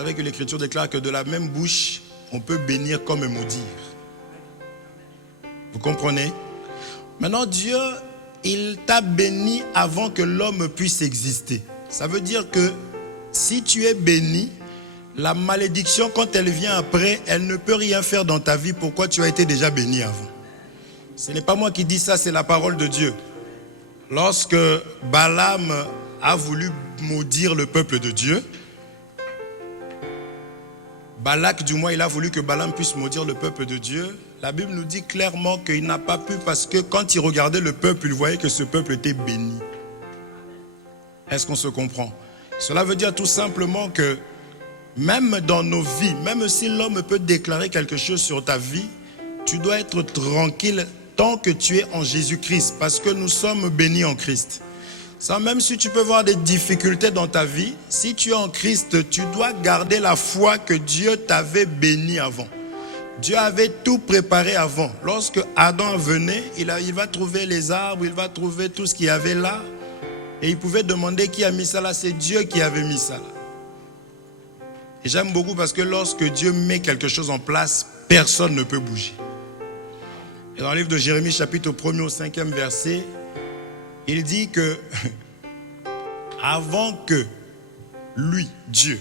savez que l'Écriture déclare que de la même bouche, on peut bénir comme maudire. Vous comprenez? Maintenant, Dieu, il t'a béni avant que l'homme puisse exister. Ça veut dire que si tu es béni, la malédiction, quand elle vient après, elle ne peut rien faire dans ta vie. Pourquoi? Tu as été déjà béni avant. Ce n'est pas moi qui dis ça, c'est la parole de Dieu. Lorsque Balaam a voulu maudire le peuple de Dieu, Balak, du moins, il a voulu que Balaam puisse maudire le peuple de Dieu. La Bible nous dit clairement qu'il n'a pas pu parce que quand il regardait le peuple, il voyait que ce peuple était béni. Est-ce qu'on se comprend? Cela veut dire tout simplement que même dans nos vies, même si l'homme peut déclarer quelque chose sur ta vie, tu dois être tranquille tant que tu es en Jésus-Christ parce que nous sommes bénis en Christ. Ça, même si tu peux voir des difficultés dans ta vie, si tu es en Christ, tu dois garder la foi que Dieu t'avait béni avant. Dieu avait tout préparé avant. Lorsque Adam venait, il va trouver les arbres, il va trouver tout ce qu'il y avait là. Et il pouvait demander qui a mis ça là. C'est Dieu qui avait mis ça là. Et j'aime beaucoup parce que lorsque Dieu met quelque chose en place, personne ne peut bouger. Et dans le livre de Jérémie, chapitre 1er au 5e verset, il dit que avant que lui, Dieu,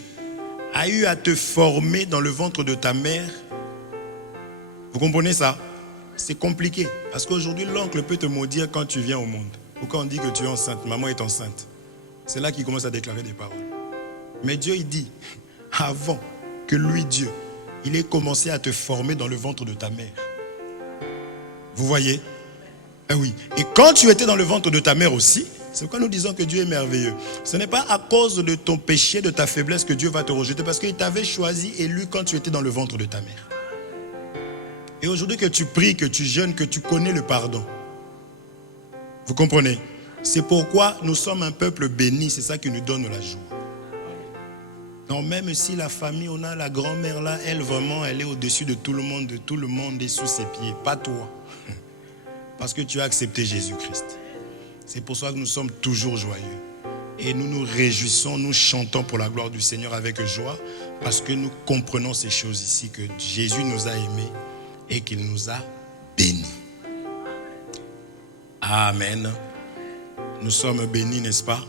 a eu à te former dans le ventre de ta mère, vous comprenez ça? C'est compliqué. Parce qu'aujourd'hui, l'oncle peut te maudire quand tu viens au monde. Ou quand on dit que tu es enceinte, maman est enceinte. C'est là qu'il commence à déclarer des paroles. Mais Dieu, il dit, avant que lui, Dieu, il ait commencé à te former dans le ventre de ta mère. Vous voyez? Ah oui. Et quand tu étais dans le ventre de ta mère aussi, c'est pourquoi nous disons que Dieu est merveilleux. Ce n'est pas à cause de ton péché, de ta faiblesse que Dieu va te rejeter, parce qu'il t'avait choisi, élu quand tu étais dans le ventre de ta mère. Et aujourd'hui que tu pries, que tu jeûnes, que tu connais le pardon. Vous comprenez? C'est pourquoi nous sommes un peuple béni, c'est ça qui nous donne la joie. Donc même si la famille, on a la grand-mère là, elle vraiment, elle est au-dessus de tout le monde est sous ses pieds, pas toi. Parce que tu as accepté Jésus-Christ. C'est pour ça que nous sommes toujours joyeux. Et nous nous réjouissons, nous chantons pour la gloire du Seigneur avec joie, parce que nous comprenons ces choses ici, que Jésus nous a aimés et qu'il nous a bénis. Amen. Nous sommes bénis, n'est-ce pas?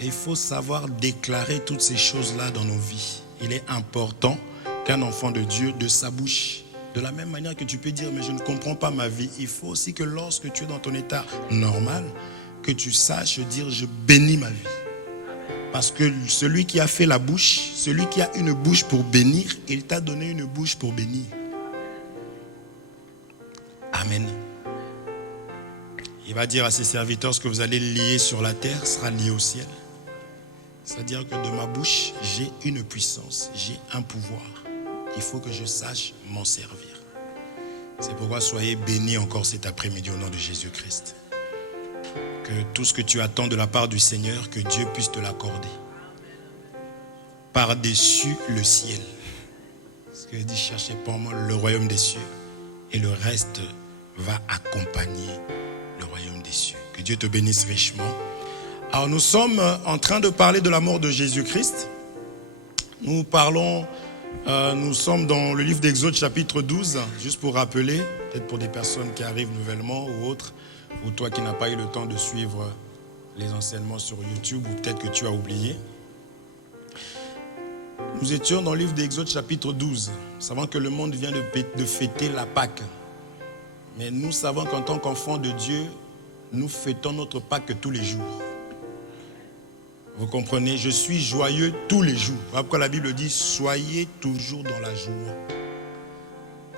Et il faut savoir déclarer toutes ces choses-là dans nos vies. Il est important qu'un enfant de Dieu, de sa bouche, de la même manière que tu peux dire, mais je ne comprends pas ma vie, il faut aussi que lorsque tu es dans ton état normal, que tu saches dire, je bénis ma vie. Parce que celui qui a fait la bouche, celui qui a une bouche pour bénir, il t'a donné une bouche pour bénir. Amen. Il va dire à ses serviteurs, ce que vous allez lier sur la terre sera lié au ciel. C'est-à-dire que de ma bouche, j'ai une puissance, j'ai un pouvoir. Il faut que je sache m'en servir. C'est pourquoi soyez bénis encore cet après-midi au nom de Jésus-Christ. Que tout ce que tu attends de la part du Seigneur, que Dieu puisse te l'accorder. Par-dessus le ciel. Parce qu'il dit, cherchez pour moi le royaume des cieux. Et le reste va accompagner le royaume des cieux. Que Dieu te bénisse richement. Alors nous sommes en train de parler de la mort de Jésus-Christ. Nous sommes dans le livre d'Exode chapitre 12, juste pour rappeler, peut-être pour des personnes qui arrivent nouvellement ou autres, ou toi qui n'as pas eu le temps de suivre les enseignements sur YouTube, ou peut-être que tu as oublié. Nous étions dans le livre d'Exode chapitre 12, savant que le monde vient de fêter la Pâque. Mais nous savons qu'en tant qu'enfants de Dieu, nous fêtons notre Pâque tous les jours. Vous comprenez? Je suis joyeux tous les jours. Voilà pourquoi la Bible dit, soyez toujours dans la joie.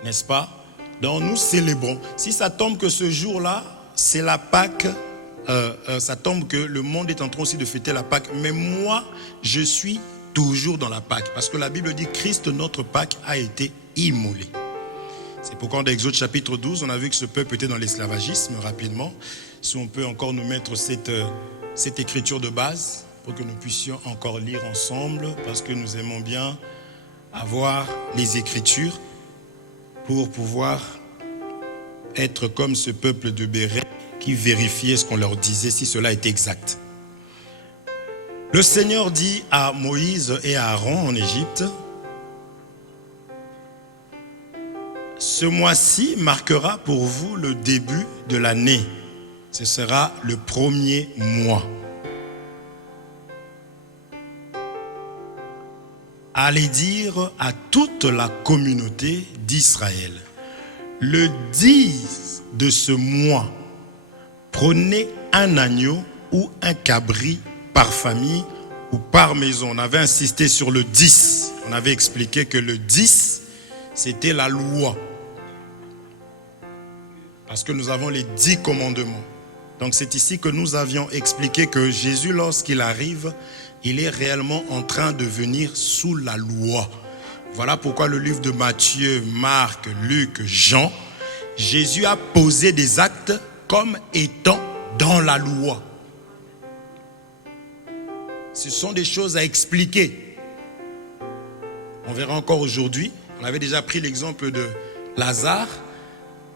N'est-ce pas? Donc nous célébrons. Si ça tombe que ce jour-là, c'est la Pâque, ça tombe que le monde est en train aussi de fêter la Pâque. Mais moi, je suis toujours dans la Pâque. Parce que la Bible dit, Christ, notre Pâque, a été immolé. C'est pourquoi dans Exode chapitre 12, on a vu que ce peuple était dans l'esclavagisme rapidement. Si on peut encore nous mettre cette écriture de base, pour que nous puissions encore lire ensemble, parce que nous aimons bien avoir les Écritures pour pouvoir être comme ce peuple de Béret qui vérifiait ce qu'on leur disait, si cela était exact. Le Seigneur dit à Moïse et à Aaron en Égypte, Ce mois-ci marquera pour vous le début de l'année. Ce sera le premier mois. Allez dire à toute la communauté d'Israël, le 10 de ce mois, prenez un agneau ou un cabri par famille ou par maison. On avait insisté sur le 10. On avait expliqué que le 10, c'était la loi. Parce que nous avons les 10 commandements. Donc c'est ici que nous avions expliqué que Jésus, lorsqu'il arrive, il est réellement en train de venir sous la loi. Voilà pourquoi le livre de Matthieu, Marc, Luc, Jean, Jésus a posé des actes comme étant dans la loi. Ce sont des choses à expliquer. On verra encore aujourd'hui. On avait déjà pris l'exemple de Lazare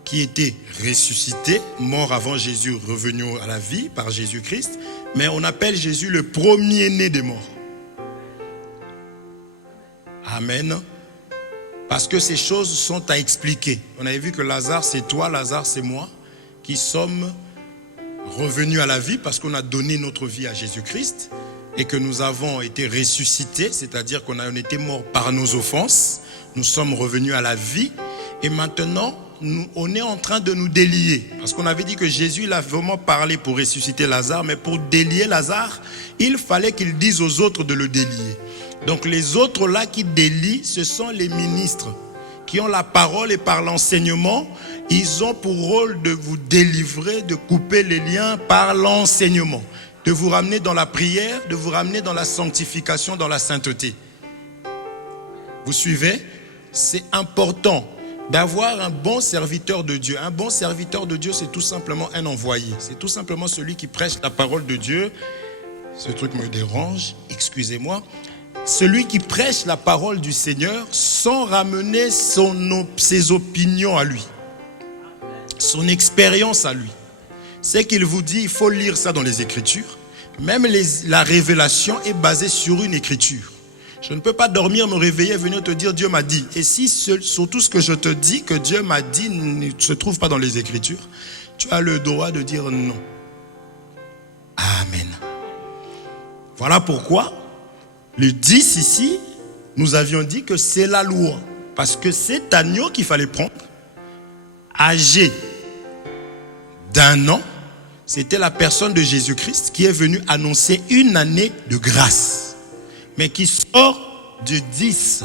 qui était ressuscité, mort avant Jésus, revenu à la vie par Jésus-Christ. Mais on appelle Jésus le premier-né des morts. Amen. Parce que ces choses sont à expliquer. On avait vu que Lazare, c'est toi, Lazare, c'est moi, qui sommes revenus à la vie parce qu'on a donné notre vie à Jésus-Christ et que nous avons été ressuscités, c'est-à-dire qu'on a été morts par nos offenses. Nous sommes revenus à la vie et maintenant, on est en train de nous délier. Parce qu'on avait dit que Jésus, il a vraiment parlé pour ressusciter Lazare, mais pour délier Lazare, il fallait qu'il dise aux autres de le délier. Donc les autres là qui délient, ce sont les ministres qui ont la parole et par l'enseignement, ils ont pour rôle de vous délivrer, de couper les liens par l'enseignement, de vous ramener dans la prière, de vous ramener dans la sanctification, dans la sainteté. Vous suivez? C'est important d'avoir un bon serviteur de Dieu. Un bon serviteur de Dieu, c'est tout simplement un envoyé. C'est tout simplement celui qui prêche la parole de Dieu. Ce truc me dérange, excusez-moi. Celui qui prêche la parole du Seigneur sans ramener ses opinions à lui, son expérience à lui. C'est qu'il vous dit, il faut lire ça dans les Écritures. Même la révélation est basée sur une Écriture. Je ne peux pas dormir, me réveiller, venir te dire Dieu m'a dit. Et si surtout ce que je te dis que Dieu m'a dit ne se trouve pas dans les Écritures, tu as le droit de dire non. Amen. Voilà pourquoi le 10 ici, nous avions dit que c'est la loi. Parce que cet agneau qu'il fallait prendre, âgé d'1 an, c'était la personne de Jésus-Christ qui est venue annoncer une année de grâce. Mais qui sort de 10.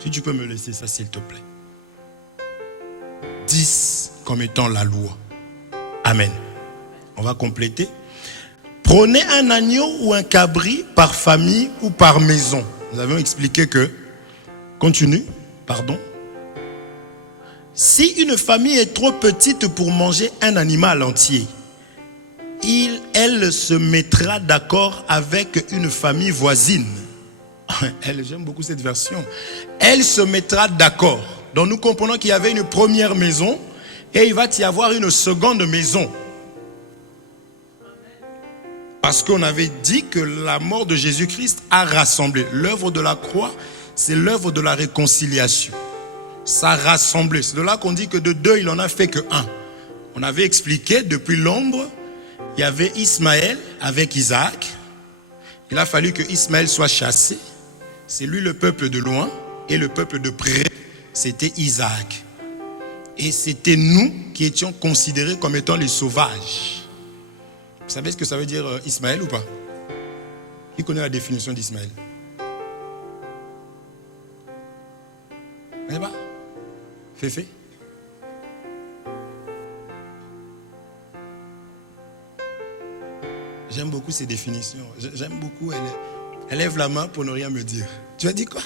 Si tu peux me laisser ça, s'il te plaît. 10 comme étant la loi. Amen. On va compléter. Prenez un agneau ou un cabri par famille ou par maison. Nous avons expliqué que, continue, pardon. Si une famille est trop petite pour manger un animal entier, elle se mettra d'accord avec une famille voisine. J'aime beaucoup cette version. Elle se mettra d'accord. Donc nous comprenons qu'il y avait une première maison et il va y avoir une seconde maison. Parce qu'on avait dit que la mort de Jésus-Christ a rassemblé. L'œuvre de la croix, c'est l'œuvre de la réconciliation. Ça a rassemblé. C'est de là qu'on dit que de 2, il en a fait que 1. On avait expliqué depuis l'ombre. Il y avait Ismaël avec Isaac. Il a fallu que Ismaël soit chassé. C'est lui le peuple de loin. Et le peuple de près, c'était Isaac. Et c'était nous qui étions considérés comme étant les sauvages. Vous savez ce que ça veut dire Ismaël ou pas? Qui connaît la définition d'Ismaël? Vous connaissez pas? Féfé? J'aime beaucoup ces définitions. J'aime beaucoup. Elle lève la main pour ne rien me dire. Tu as dit quoi?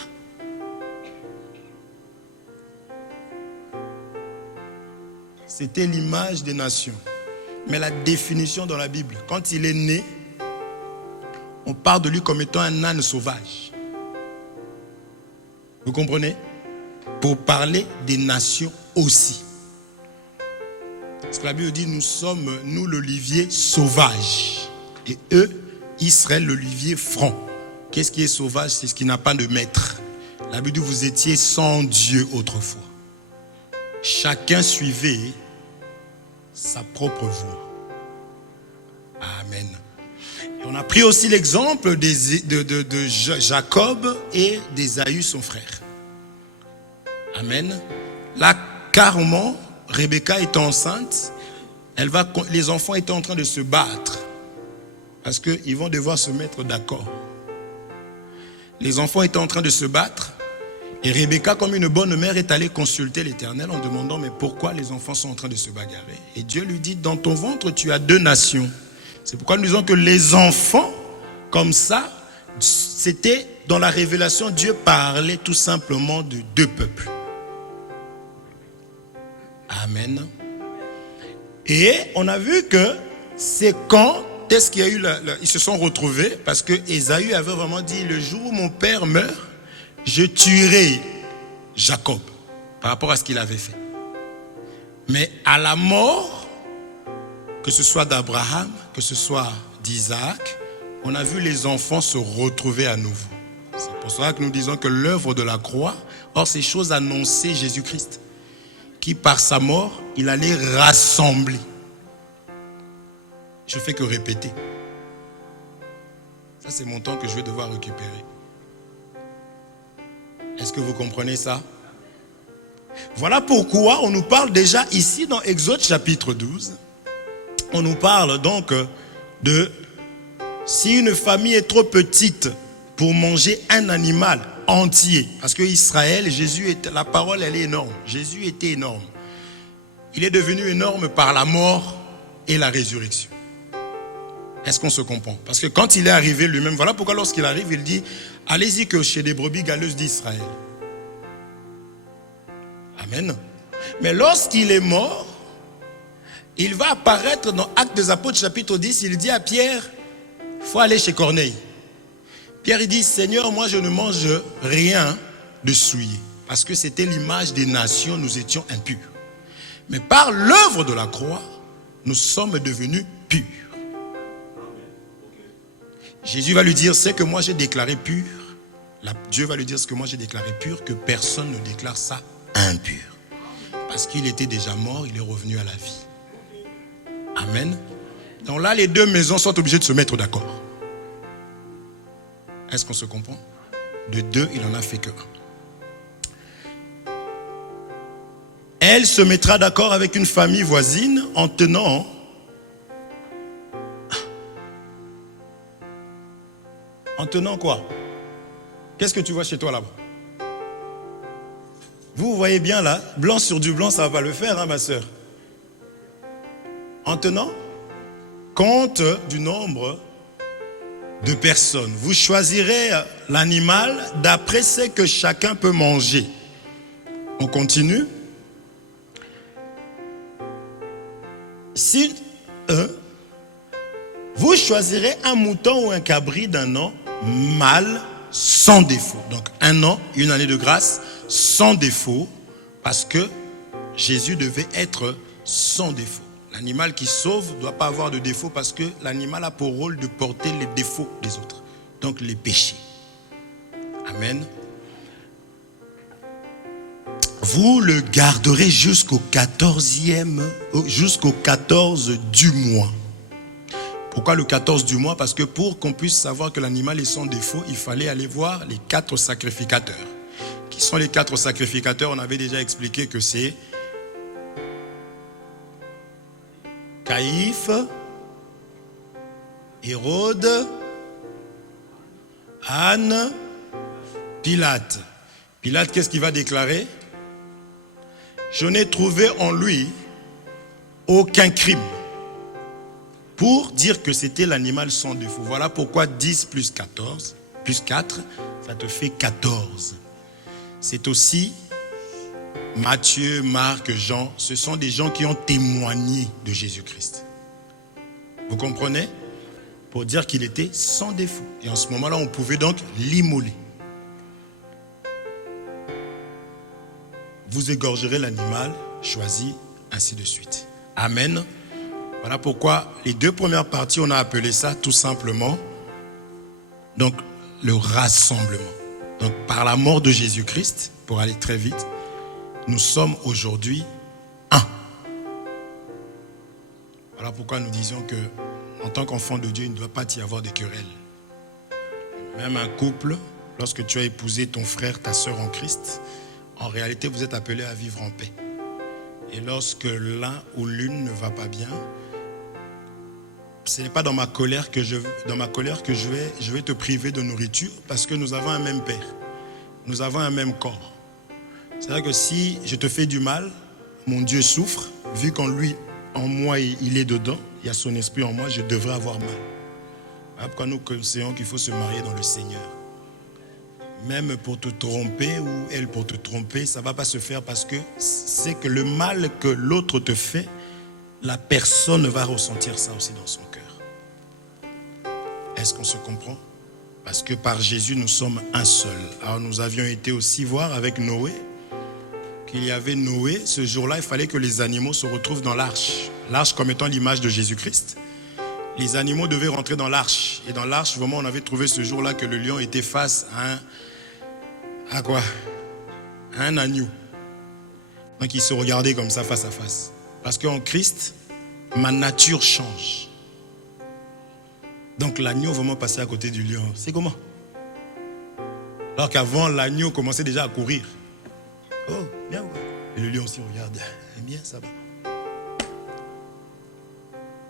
C'était l'image des nations. Mais la définition dans la Bible, quand il est né, on parle de lui comme étant un âne sauvage. Vous comprenez? Pour parler des nations aussi. Parce que la Bible dit, nous sommes, nous, l'olivier sauvage. Et eux, Israël, l'olivier franc. Qu'est-ce qui est sauvage? C'est ce qui n'a pas de maître. La Bible dit, vous étiez sans Dieu autrefois. chacun suivait sa propre voie. Amen. Et on a pris aussi l'exemple de Jacob et d'Ésaü, son frère. Amen. Là, carrément, Rebecca était enceinte. Les enfants étaient en train de se battre. Parce qu'ils vont devoir se mettre d'accord. Les enfants étaient en train de se battre. Et Rebecca, comme une bonne mère, est allée consulter l'Éternel en demandant, mais pourquoi les enfants sont en train de se bagarrer? Et Dieu lui dit, dans ton ventre, tu as 2 nations. C'est pourquoi nous disons que les enfants, comme ça, c'était dans la révélation, Dieu parlait tout simplement de 2 peuples. Amen. Et on a vu que c'est quand est-ce qu'il y a eu ils se sont retrouvés, parce que Ésaü avait vraiment dit, le jour où mon père meurt, je tuerai Jacob par rapport à ce qu'il avait fait. Mais à la mort, que ce soit d'Abraham, que ce soit d'Isaac, on a vu les enfants se retrouver à nouveau. C'est pour cela que nous disons que l'œuvre de la croix, or ces choses annonçaient Jésus-Christ, qui par sa mort, il allait rassembler. Je ne fais que répéter. Ça, c'est mon temps que je vais devoir récupérer. Est-ce que vous comprenez ça? Voilà pourquoi on nous parle déjà ici dans Exode chapitre 12. On nous parle donc de si une famille est trop petite pour manger un animal entier. Parce que Israël, la parole elle est énorme. Jésus était énorme. Il est devenu énorme par la mort et la résurrection. Est-ce qu'on se comprend? Parce que quand il est arrivé lui-même, voilà pourquoi lorsqu'il arrive, il dit, allez-y que chez les brebis galeuses d'Israël. Amen. Mais lorsqu'il est mort, il va apparaître dans Actes des Apôtres chapitre 10, il dit à Pierre, il faut aller chez Corneille. Pierre il dit, Seigneur, moi je ne mange rien de souillé. Parce que c'était l'image des nations, nous étions impurs. Mais par l'œuvre de la croix, nous sommes devenus purs. Jésus va lui dire, c'est que moi j'ai déclaré pur. Dieu va lui dire, ce que moi j'ai déclaré pur, que personne ne déclare ça impur. Parce qu'il était déjà mort, il est revenu à la vie. Amen. Donc là, les 2 maisons sont obligées de se mettre d'accord. Est-ce qu'on se comprend? De 2, il n'en a fait que 1. Elle se mettra d'accord avec une famille voisine en tenant... En tenant quoi? Qu'est-ce que tu vois chez toi là-bas? Vous voyez bien là, blanc sur du blanc, ça ne va pas le faire, hein, ma soeur. En tenant compte du nombre de personnes. Vous choisirez l'animal d'après ce que chacun peut manger. On continue. Si vous choisirez un mouton ou un cabri d'un an mâle sans défaut. Donc 1 an, 1 année de grâce, sans défaut, parce que Jésus devait être sans défaut. L'animal qui sauve ne doit pas avoir de défaut parce que l'animal a pour rôle de porter les défauts des autres. Donc les péchés. Amen. Vous le garderez jusqu'au 14 du mois. Pourquoi le 14 du mois? Parce que pour qu'on puisse savoir que l'animal est sans défaut, il fallait aller voir les 4 sacrificateurs. Qui sont les 4 sacrificateurs? On avait déjà expliqué que c'est Caïphe, Hérode, Anne, Pilate. Pilate, qu'est-ce qu'il va déclarer? Je n'ai trouvé en lui aucun crime. Pour dire que c'était l'animal sans défaut. Voilà pourquoi 10 plus 14, plus 4, ça te fait 14. C'est aussi Matthieu, Marc, Jean. Ce sont des gens qui ont témoigné de Jésus-Christ. Vous comprenez? Pour dire qu'il était sans défaut. Et en ce moment-là, on pouvait donc l'immoler. Vous égorgerez l'animal choisi, ainsi de suite. Amen. Voilà pourquoi les 2 premières parties, on a appelé ça tout simplement donc le rassemblement. Donc par la mort de Jésus-Christ, pour aller très vite, nous sommes aujourd'hui un. Voilà pourquoi nous disons que, en tant qu'enfant de Dieu, il ne doit pas y avoir de querelles. Même un couple, lorsque tu as épousé ton frère, ta soeur en Christ, en réalité, vous êtes appelés à vivre en paix. Et lorsque l'un ou l'une ne va pas bien, ce n'est pas dans ma colère que je vais te priver de nourriture, parce que nous avons un même Père. Nous avons un même corps. C'est-à-dire que si je te fais du mal, mon Dieu souffre, vu qu'en lui, en moi, il est dedans, il y a son esprit en moi, je devrais avoir mal. Voilà pourquoi nous conseillons qu'il faut se marier dans le Seigneur. Même pour te tromper ou elle pour te tromper, ça ne va pas se faire parce que c'est que le mal que l'autre te fait, la personne va ressentir ça aussi dans son cœur. Est-ce qu'on se comprend? Parce que par Jésus, nous sommes un seul. Alors nous avions été aussi voir avec Noé qu'il y avait Noé. Ce jour-là, il fallait que les animaux se retrouvent dans l'arche. L'arche comme étant l'image de Jésus-Christ. Les animaux devaient rentrer dans l'arche. Et dans l'arche, vraiment, on avait trouvé ce jour-là que le lion était face à quoi? À un agneau. Donc ils se regardaient comme ça face à face. Parce qu'en Christ, ma nature change. Donc l'agneau vraiment passait à côté du lion. C'est comment? Alors qu'avant, l'agneau commençait déjà à courir. Oh, bien, ouais. Et le lion aussi regarde. Bien, ça va.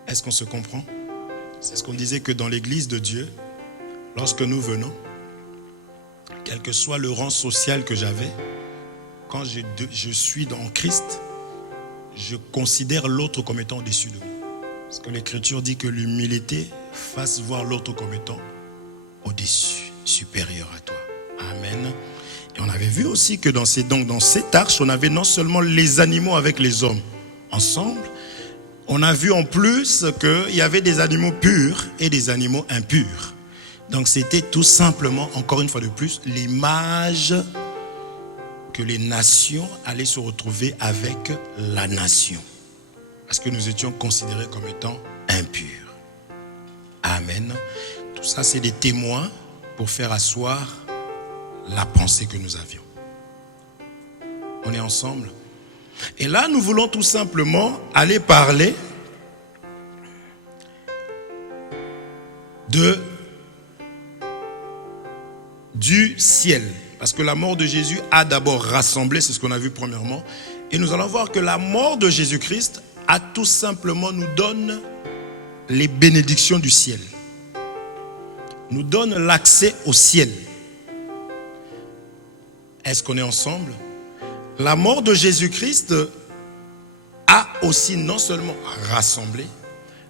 Est-ce qu'on se comprend? C'est ce qu'on disait que dans l'église de Dieu, lorsque nous venons, quel que soit le rang social que j'avais, quand je suis dans Christ, je considère l'autre comme étant au-dessus de moi. Parce que l'Écriture dit que l'humilité fasse voir l'autre comme étant au-dessus, supérieur à toi. Amen. Et on avait vu aussi que dans cette arche, on avait non seulement les animaux avec les hommes ensemble, on a vu en plus qu'il y avait des animaux purs et des animaux impurs. Donc c'était tout simplement, encore une fois de plus, l'image que les nations allaient se retrouver avec la nation. Parce que nous étions considérés comme étant impurs. Amen. Tout ça, c'est des témoins pour faire asseoir la pensée que nous avions. On est ensemble. Et là, nous voulons tout simplement aller parler du ciel. Parce que la mort de Jésus a d'abord rassemblé, c'est ce qu'on a vu premièrement. Et nous allons voir que la mort de Jésus-Christ a tout simplement nous donne les bénédictions du ciel. Nous donne l'accès au ciel. Est-ce qu'on est ensemble? La mort de Jésus-Christ a aussi non seulement rassemblé,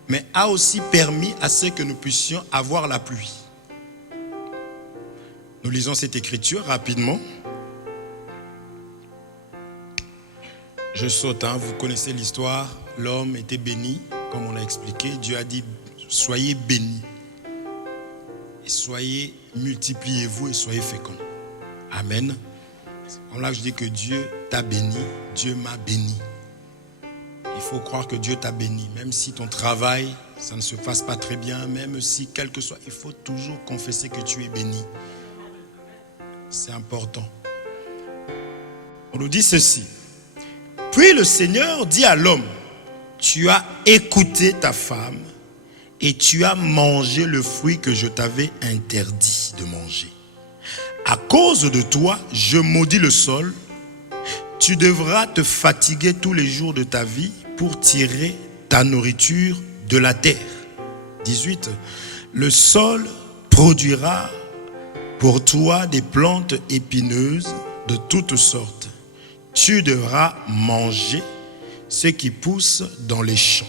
mais a aussi permis à ce que nous puissions avoir la pluie. Nous lisons cette écriture rapidement. Je saute, vous connaissez l'histoire. L'homme était béni, comme on a expliqué. Dieu a dit, soyez bénis. Et soyez, multipliez-vous et soyez féconds. Amen. C'est comme là que je dis que Dieu t'a béni, Dieu m'a béni. Il faut croire que Dieu t'a béni. Même si ton travail, ça ne se passe pas très bien, même si quel que soit, il faut toujours confesser que tu es béni. C'est important. On nous dit ceci. Puis le Seigneur dit à l'homme, tu as écouté ta femme et tu as mangé le fruit que je t'avais interdit de manger. À cause de toi, je maudis le sol. Tu devras te fatiguer tous les jours de ta vie pour tirer ta nourriture de la terre. 18. Le sol produira pour toi des plantes épineuses de toutes sortes. Tu devras manger ce qui pousse dans les champs.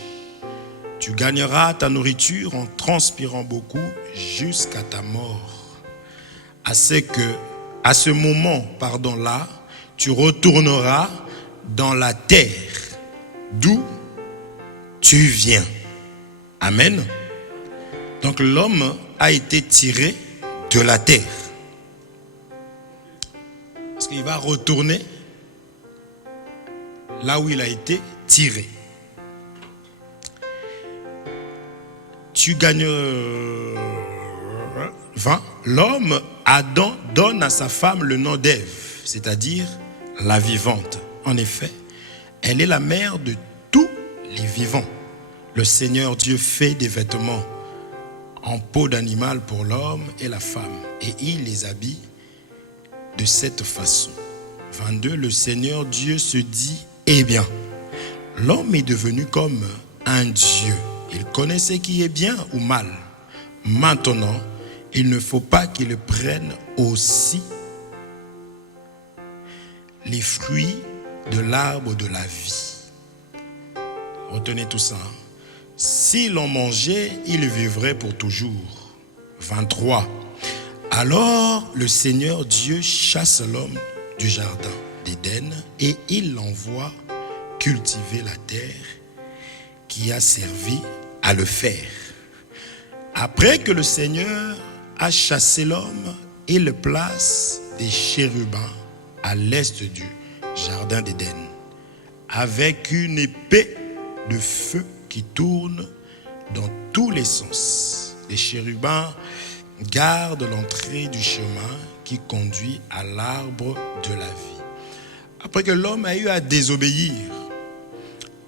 Tu gagneras ta nourriture en transpirant beaucoup jusqu'à ta mort. À ce moment, là, tu retourneras dans la terre d'où tu viens. Amen. Donc l'homme a été tiré de la terre. Parce qu'il va retourner là où il a été tiré. Tu gagnes 20. L'homme, Adam, donne à sa femme le nom d'Ève, c'est-à-dire la vivante. en effet, elle est la mère de tous les vivants. Le Seigneur Dieu fait des vêtements en peau d'animal pour l'homme et la femme, et il les habille de cette façon. 22, le Seigneur Dieu se dit, eh bien, l'homme est devenu comme un Dieu. Il connaît ce qui est bien ou mal. Maintenant, il ne faut pas qu'il prenne aussi les fruits de l'arbre de la vie. Retenez tout ça. Si l'on mangeait, il vivrait pour toujours. 23. Alors le Seigneur Dieu chasse l'homme du jardin d'Éden et il l'envoie cultiver la terre qui a servi à le faire. Après que le Seigneur a chassé l'homme, il place des chérubins à l'est du jardin d'Éden avec une épée de feu qui tourne dans tous les sens. Les chérubins gardent l'entrée du chemin qui conduit à l'arbre de la vie. Après que l'homme a eu à désobéir,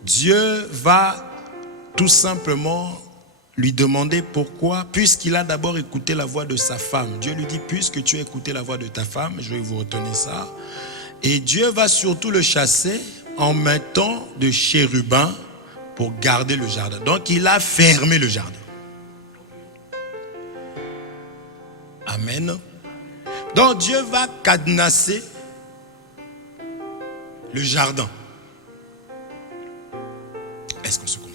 Dieu va tout simplement lui demander pourquoi, puisqu'il a d'abord écouté la voix de sa femme. Dieu lui dit, puisque tu as écouté la voix de ta femme, je vais vous retenir ça. Et Dieu va surtout le chasser en mettant de chérubins pour garder le jardin. Donc il a fermé le jardin. Amen. Donc Dieu va cadenasser le jardin. Est-ce qu'on se comprend?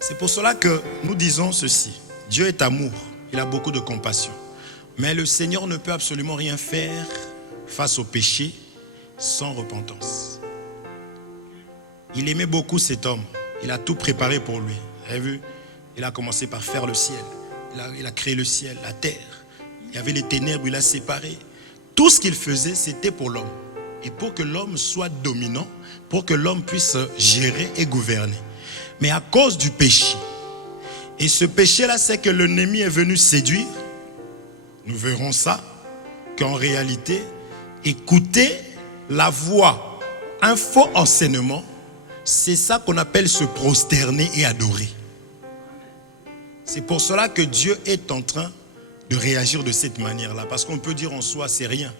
C'est pour cela que nous disons ceci. Dieu est amour. Il a beaucoup de compassion. Mais le Seigneur ne peut absolument rien faire face au péché sans repentance. Il aimait beaucoup cet homme. Il a tout préparé pour lui. Vous avez vu? Il a commencé par faire le ciel. Il a créé le ciel, la terre. Il y avait les ténèbres, il a séparé. Tout ce qu'il faisait, c'était pour l'homme. Et pour que l'homme soit dominant, pour que l'homme puisse gérer et gouverner. Mais à cause du péché, et ce péché-là, c'est que l'ennemi est venu séduire. Nous verrons ça, qu'en réalité, écouter la voix, un faux enseignement, c'est ça qu'on appelle se prosterner et adorer. C'est pour cela que Dieu est en train de réagir de cette manière-là. Parce qu'on peut dire en soi, c'est rien.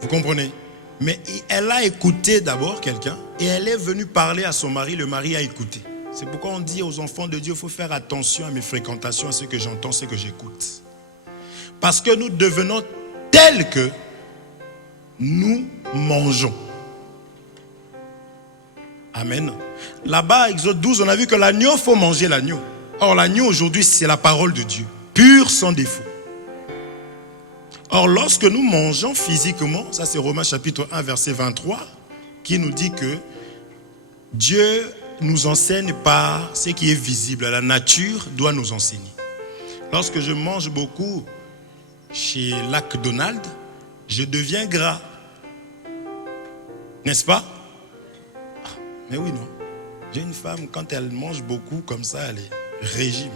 Vous comprenez? Mais elle a écouté d'abord quelqu'un et elle est venue parler à son mari. Le mari a écouté. C'est pourquoi on dit aux enfants de Dieu, il faut faire attention à mes fréquentations, à ce que j'entends, ce que j'écoute. Parce que nous devenons tels que nous mangeons. Amen. Là-bas, Exode 12, on a vu que l'agneau, il faut manger l'agneau. Or, l'agneau aujourd'hui, c'est la parole de Dieu, pure sans défaut. Or, lorsque nous mangeons physiquement, ça c'est Romains chapitre 1, verset 23, qui nous dit que Dieu nous enseigne par ce qui est visible. La nature doit nous enseigner. Lorsque je mange beaucoup chez McDonald's, je deviens gras. N'est-ce pas? Mais oui, non. J'ai une femme, quand elle mange beaucoup comme ça, elle est régime.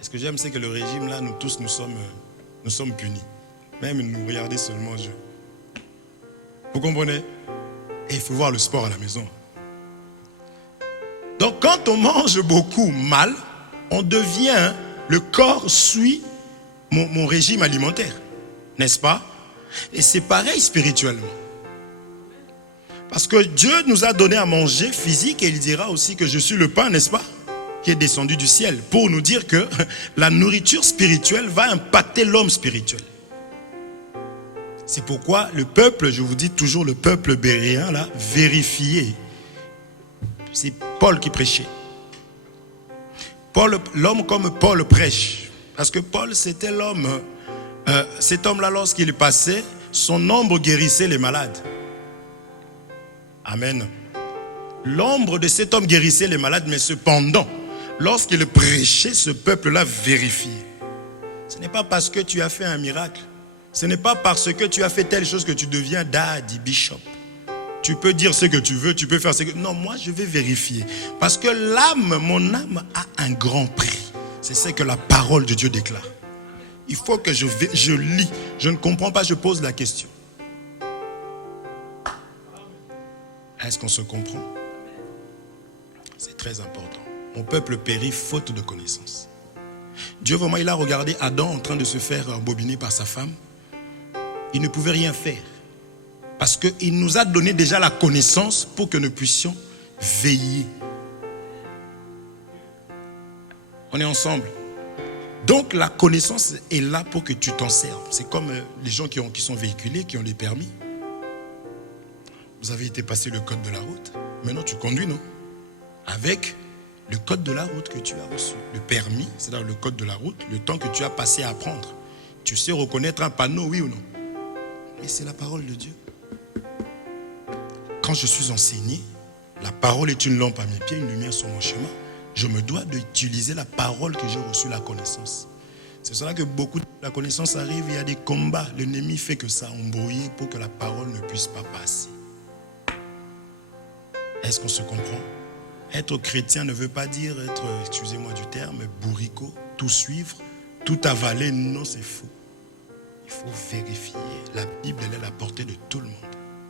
Et ce que j'aime, c'est que le régime, là, nous tous, nous sommes punis. Même nous regarder seulement Dieu. Vous comprenez? Et il faut voir le sport à la maison. Donc, quand on mange beaucoup mal, on devient, le corps suit mon régime alimentaire. N'est-ce pas? Et c'est pareil spirituellement. Parce que Dieu nous a donné à manger physique et il dira aussi que je suis le pain, n'est-ce pas? Qui est descendu du ciel. Pour nous dire que la nourriture spirituelle va impacter l'homme spirituel. C'est pourquoi le peuple, je vous dis toujours le peuple béréen, là, vérifiez. C'est Paul qui prêchait. L'homme comme Paul prêche. Parce que Paul, c'était l'homme. Cet homme-là, lorsqu'il passait, son ombre guérissait les malades. Amen. L'ombre de cet homme guérissait les malades, mais cependant, lorsqu'il prêchait, ce peuple-là vérifiait. Ce n'est pas parce que tu as fait un miracle. Ce n'est pas parce que tu as fait telle chose que tu deviens daddy, bishop. Tu peux dire ce que tu veux, tu peux faire ce que... Non, moi je vais vérifier. Parce que l'âme, mon âme a un grand prix. C'est ce que la parole de Dieu déclare. Il faut que je lis. Je ne comprends pas, je pose la question. Est-ce qu'on se comprend? C'est très important. Mon peuple périt faute de connaissance. Dieu vraiment, il a regardé Adam en train de se faire embobiner par sa femme. Il ne pouvait rien faire. Parce qu'il nous a donné déjà la connaissance pour que nous puissions veiller. On est ensemble. Donc la connaissance est là pour que tu t'en serves. C'est comme les gens qui sont véhiculés, qui ont les permis. Vous avez été passer le code de la route. Maintenant tu conduis, non? Avec le code de la route que tu as reçu. Le permis, c'est-à-dire le code de la route, le temps que tu as passé à apprendre. Tu sais reconnaître un panneau, oui ou non? Et c'est la parole de Dieu. Quand je suis enseigné, la parole est une lampe à mes pieds, une lumière sur mon chemin. Je me dois d'utiliser la parole que j'ai reçue, la connaissance. C'est cela que beaucoup de la connaissance arrive, il y a des combats. L'ennemi fait que ça embrouille pour que la parole ne puisse pas passer. Est-ce qu'on se comprend? Être chrétien ne veut pas dire être, excusez-moi du terme, bourricot, tout suivre, tout avaler. Non, c'est faux. Il faut vérifier. La Bible, elle est à la portée de tout le monde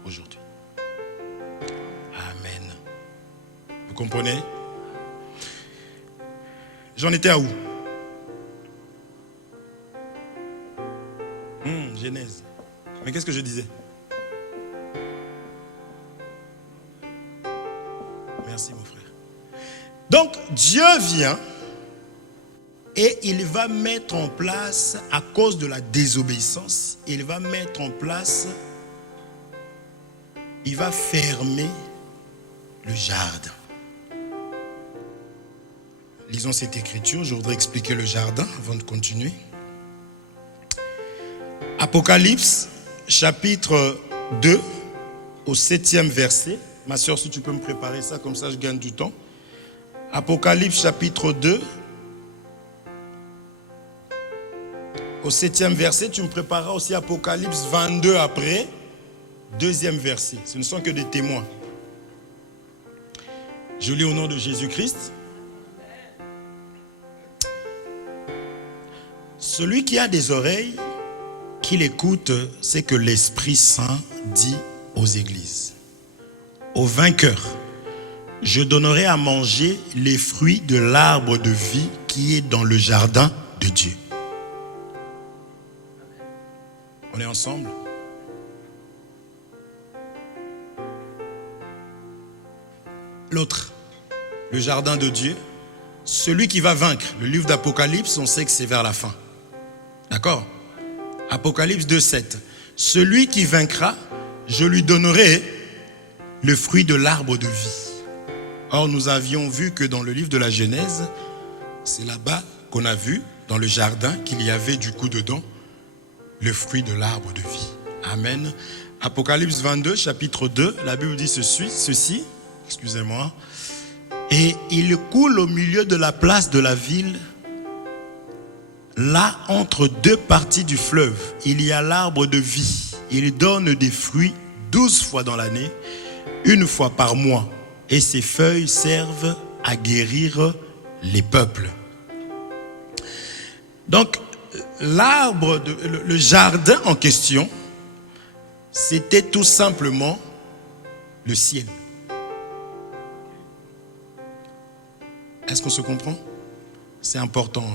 aujourd'hui. Amen. Vous comprenez? J'en étais à où? Genèse. Mais qu'est-ce que je disais? Merci mon frère. Donc Dieu vient et il va mettre en place, à cause de la désobéissance, il va mettre en place, il va fermer le jardin. Lisons cette écriture, je voudrais expliquer le jardin avant de continuer. Apocalypse, chapitre 2, au 7e verset. Ma soeur, si tu peux me préparer ça, comme ça je gagne du temps. Apocalypse, chapitre 2, au 7e verset. Tu me prépareras aussi Apocalypse 22 après, 2e verset. Ce ne sont que des témoins. Je lis au nom de Jésus-Christ. Celui qui a des oreilles, qu'il écoute ce que l'Esprit Saint dit aux églises. Au vainqueur, je donnerai à manger les fruits de l'arbre de vie qui est dans le jardin de Dieu. On est ensemble? L'autre, le jardin de Dieu, celui qui va vaincre. Le livre d'Apocalypse, on sait que c'est vers la fin. D'accord? Apocalypse 2,7. Celui qui vaincra, je lui donnerai le fruit de l'arbre de vie. Or, nous avions vu que dans le livre de la Genèse, c'est là-bas qu'on a vu, dans le jardin, qu'il y avait du coup dedans le fruit de l'arbre de vie. Amen. Apocalypse 22, chapitre 2, la Bible dit ceci, excusez-moi. Et il coule au milieu de la place de la ville. Là, entre deux parties du fleuve, il y a l'arbre de vie. Il donne des fruits 12 fois dans l'année, une fois par mois. Et ses feuilles servent à guérir les peuples. Donc, le jardin en question, c'était tout simplement le ciel. Est-ce qu'on se comprend? C'est important.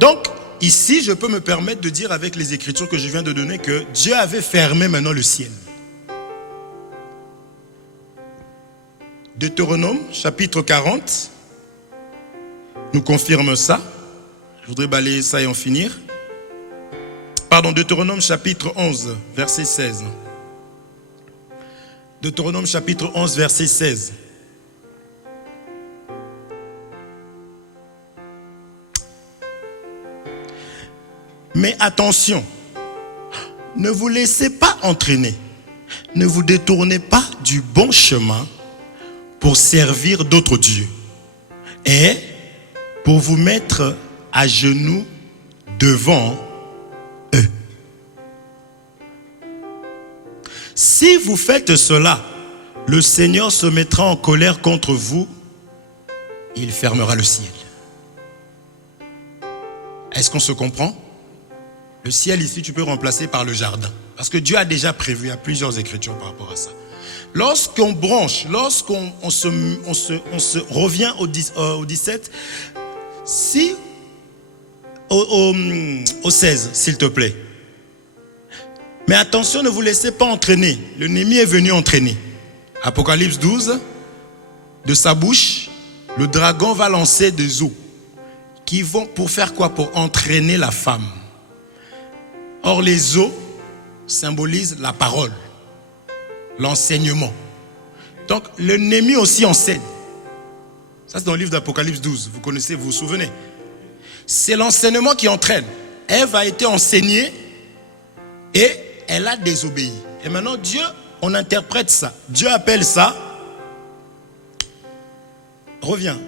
Donc, ici, je peux me permettre de dire avec les écritures que je viens de donner que Dieu avait fermé maintenant le ciel. Deutéronome, chapitre 40, nous confirme ça. Je voudrais balayer ça et en finir. Pardon, Deutéronome, chapitre 11, verset 16. Deutéronome, chapitre 11, verset 16. Mais attention, ne vous laissez pas entraîner. Ne vous détournez pas du bon chemin pour servir d'autres dieux et pour vous mettre à genoux devant eux. Si vous faites cela, le Seigneur se mettra en colère contre vous. Il fermera le ciel. Est-ce qu'on se comprend? Le ciel ici, tu peux remplacer par le jardin. Parce que Dieu a déjà prévu, il y a plusieurs écritures par rapport à ça. Lorsqu'on branche, lorsqu'on se revient au 17, si au 16, s'il te plaît. Mais attention, ne vous laissez pas entraîner. L'ennemi est venu entraîner. Apocalypse 12, de sa bouche, le dragon va lancer des eaux qui vont pour faire quoi? Pour entraîner la femme. Or, les eaux symbolisent la parole, l'enseignement. Donc, l'ennemi aussi enseigne. Ça, c'est dans le livre d'Apocalypse 12. Vous connaissez, vous vous souvenez? C'est l'enseignement qui entraîne. Ève a été enseignée et elle a désobéi. Et maintenant, Dieu, on interprète ça. Dieu appelle ça. Reviens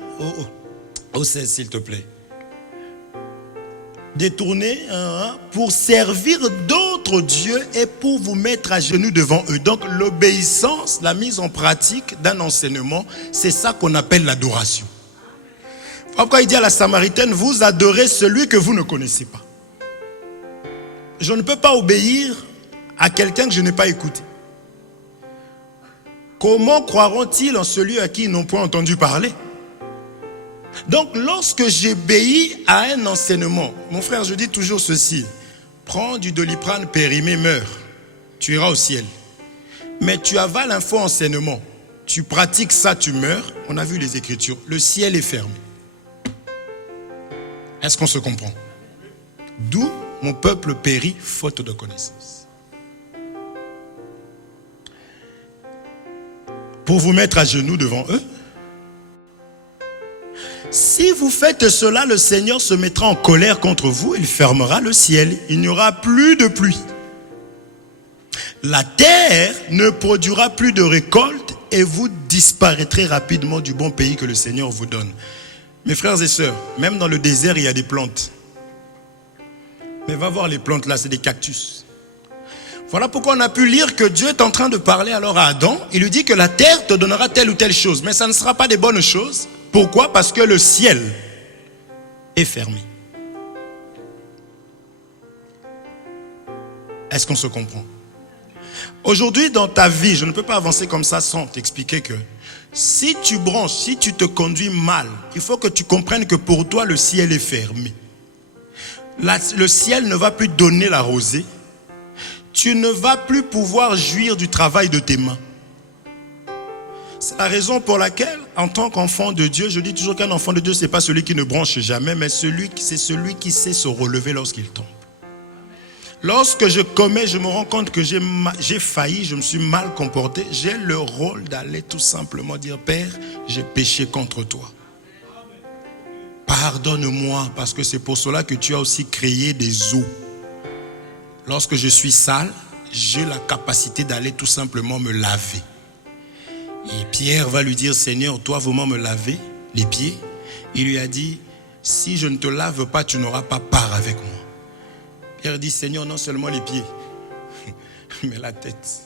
au 16, s'il te plaît. Détourner pour servir d'autres dieux et pour vous mettre à genoux devant eux. Donc l'obéissance, la mise en pratique d'un enseignement, c'est ça qu'on appelle l'adoration. Pourquoi il dit à la Samaritaine, vous adorez celui que vous ne connaissez pas. Je ne peux pas obéir à quelqu'un que je n'ai pas écouté. Comment croiront-ils en celui à qui ils n'ont point entendu parler? Donc, lorsque j'obéis à un enseignement, mon frère, je dis toujours ceci, prends du Doliprane périmé, meurs, tu iras au ciel. Mais tu avales un faux enseignement, tu pratiques ça, tu meurs. On a vu les Écritures, le ciel est fermé. Est-ce qu'on se comprend? D'où mon peuple périt faute de connaissance. Pour vous mettre à genoux devant eux. Si vous faites cela, le Seigneur se mettra en colère contre vous, il fermera le ciel, il n'y aura plus de pluie. La terre ne produira plus de récolte et vous disparaîtrez rapidement du bon pays que le Seigneur vous donne. Mes frères et sœurs, même dans le désert, il y a des plantes. Mais va voir les plantes là, c'est des cactus. Voilà pourquoi on a pu lire que Dieu est en train de parler alors à Adam. Il lui dit que la terre te donnera telle ou telle chose, mais ça ne sera pas des bonnes choses. Pourquoi? Parce que le ciel est fermé. Est-ce qu'on se comprend? Aujourd'hui, dans ta vie, je ne peux pas avancer comme ça sans t'expliquer que si tu branches, si tu te conduis mal, il faut que tu comprennes que pour toi, le ciel est fermé. Le ciel ne va plus donner la rosée. Tu ne vas plus pouvoir jouir du travail de tes mains. C'est la raison pour laquelle, en tant qu'enfant de Dieu, je dis toujours qu'un enfant de Dieu, ce n'est pas celui qui ne branche jamais, mais c'est celui qui sait se relever lorsqu'il tombe. Lorsque je commets, je me rends compte que j'ai failli, je me suis mal comporté. J'ai le rôle d'aller tout simplement dire, Père, j'ai péché contre toi. Pardonne-moi, parce que c'est pour cela que tu as aussi créé des eaux. Lorsque je suis sale, j'ai la capacité d'aller tout simplement me laver. Et Pierre va lui dire, Seigneur, toi vraiment me laver les pieds. Il lui a dit, si je ne te lave pas, tu n'auras pas part avec moi. Pierre dit, Seigneur, non seulement les pieds, mais la tête.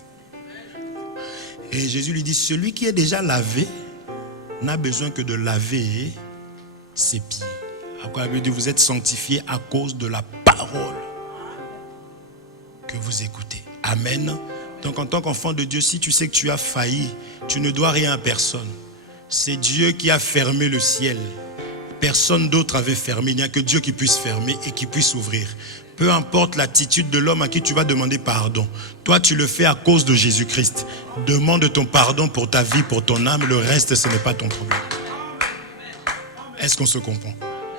Et Jésus lui dit, celui qui est déjà lavé n'a besoin que de laver ses pieds. À quoi il veut dire, vous êtes sanctifiés à cause de la parole que vous écoutez. Amen. Donc en tant qu'enfant de Dieu, si tu sais que tu as failli, tu ne dois rien à personne. C'est Dieu qui a fermé le ciel. Personne d'autre avait fermé. Il n'y a que Dieu qui puisse fermer et qui puisse ouvrir. Peu importe l'attitude de l'homme à qui tu vas demander pardon. Toi, tu le fais à cause de Jésus-Christ. Demande ton pardon pour ta vie, pour ton âme. Le reste, ce n'est pas ton problème. Est-ce qu'on se comprend?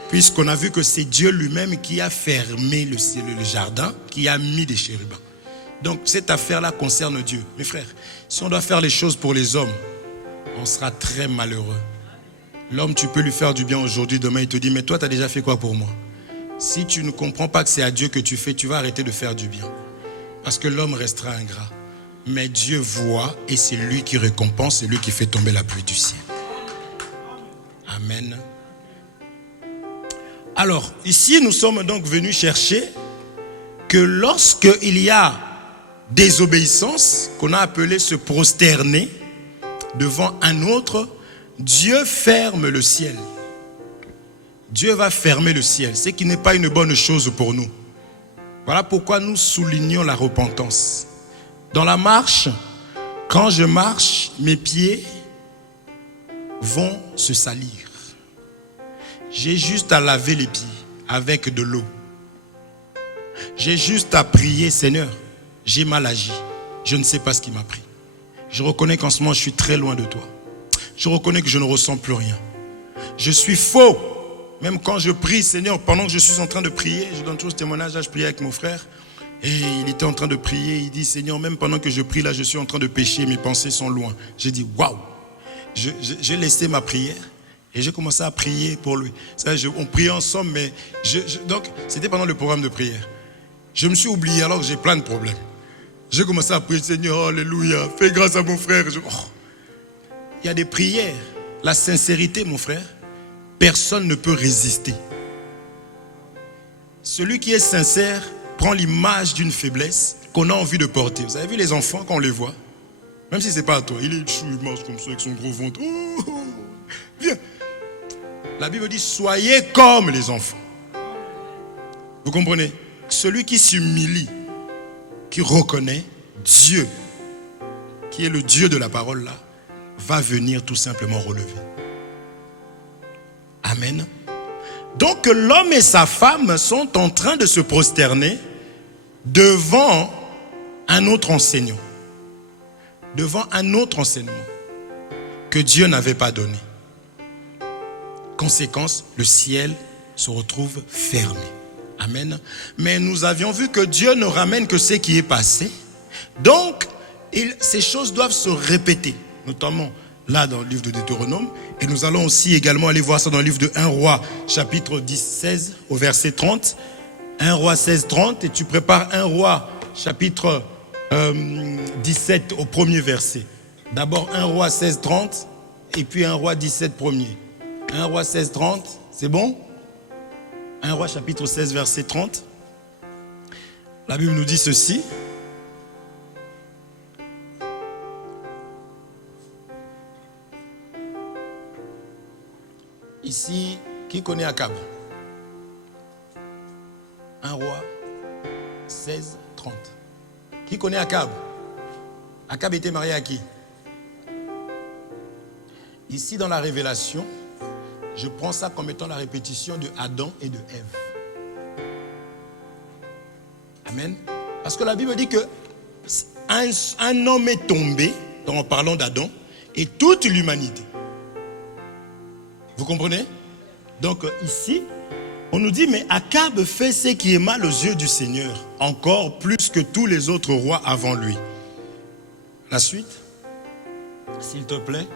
Puisqu'on a vu que c'est Dieu lui-même qui a fermé le jardin, qui a mis des chérubins. Donc cette affaire-là concerne Dieu. Mes frères, si on doit faire les choses pour les hommes, on sera très malheureux. L'homme, tu peux lui faire du bien aujourd'hui, demain il te dit, mais toi tu as déjà fait quoi pour moi? Si tu ne comprends pas que c'est à Dieu que tu fais, tu vas arrêter de faire du bien. Parce que l'homme restera ingrat. Mais Dieu voit et c'est lui qui récompense, c'est lui qui fait tomber la pluie du ciel. Amen. Alors, ici nous sommes donc venus chercher que lorsqu'il y a désobéissance, qu'on a appelé se prosterner devant un autre, Dieu ferme le ciel. Dieu va fermer le ciel, ce qui n'est pas une bonne chose pour nous. Voilà pourquoi nous soulignons la repentance. Dans la marche, Quand je marche, mes pieds vont se salir. J'ai juste à laver les pieds avec de l'eau. J'ai juste à prier, Seigneur, j'ai mal agi. Je ne sais pas ce qui m'a pris. Je reconnais qu'en ce moment, je suis très loin de toi. Je reconnais que je ne ressens plus rien. Je suis faux. Même quand je prie, Seigneur, pendant que je suis en train de prier, je donne toujours ce témoignage, là, je priais avec mon frère. Et il était en train de prier, il dit, Seigneur, même pendant que je prie, là, je suis en train de pécher, mes pensées sont loin. J'ai dit, waouh. J'ai laissé ma prière et j'ai commencé à prier pour lui. On priait ensemble, mais donc c'était pendant le programme de prière. Je me suis oublié alors que j'ai plein de problèmes. J'ai commencé à prier, Seigneur, alléluia, fais grâce à mon frère. Il y a des prières. La sincérité, mon frère, personne ne peut résister. Celui qui est sincère prend l'image d'une faiblesse qu'on a envie de porter. Vous avez vu les enfants quand on les voit? Même si ce n'est pas à toi, il est chou, il marche comme ça avec son gros ventre. Oh, viens. La Bible dit, soyez comme les enfants. Vous comprenez? Celui qui s'humilie, qui reconnaît Dieu, qui est le Dieu de la parole là, va venir tout simplement relever. Amen. Donc l'homme et sa femme sont en train de se prosterner devant un autre enseignant. Devant un autre enseignement que Dieu n'avait pas donné. Conséquence, le ciel se retrouve fermé. Amen. Mais nous avions vu que Dieu ne ramène que ce qui est passé. Donc, ces choses doivent se répéter. Notamment là dans le livre de Deutéronome. Et nous allons aussi également aller voir ça dans le livre de 1 Roi, chapitre 16, au verset 30. 1 Roi 16, 30. Et tu prépares 1 Roi, chapitre 17 au premier verset. D'abord 1 Roi 16, 30 et puis 1 Roi 17 premier. 1 Roi 16, 30, c'est bon? 1 Roi chapitre 16 verset 30. La Bible nous dit ceci. Ici, qui connaît Akab? 1 Roi 16, 30. Qui connaît Akab? Akab était marié à qui? Ici dans la Révélation, je prends ça comme étant la répétition de Adam et de Ève. Amen. Parce que la Bible dit que un homme est tombé, en parlant d'Adam, et toute l'humanité. Vous comprenez? Donc ici, on nous dit, mais Akab fait ce qui est mal aux yeux du Seigneur, encore plus que tous les autres rois avant lui. La suite, s'il te plaît.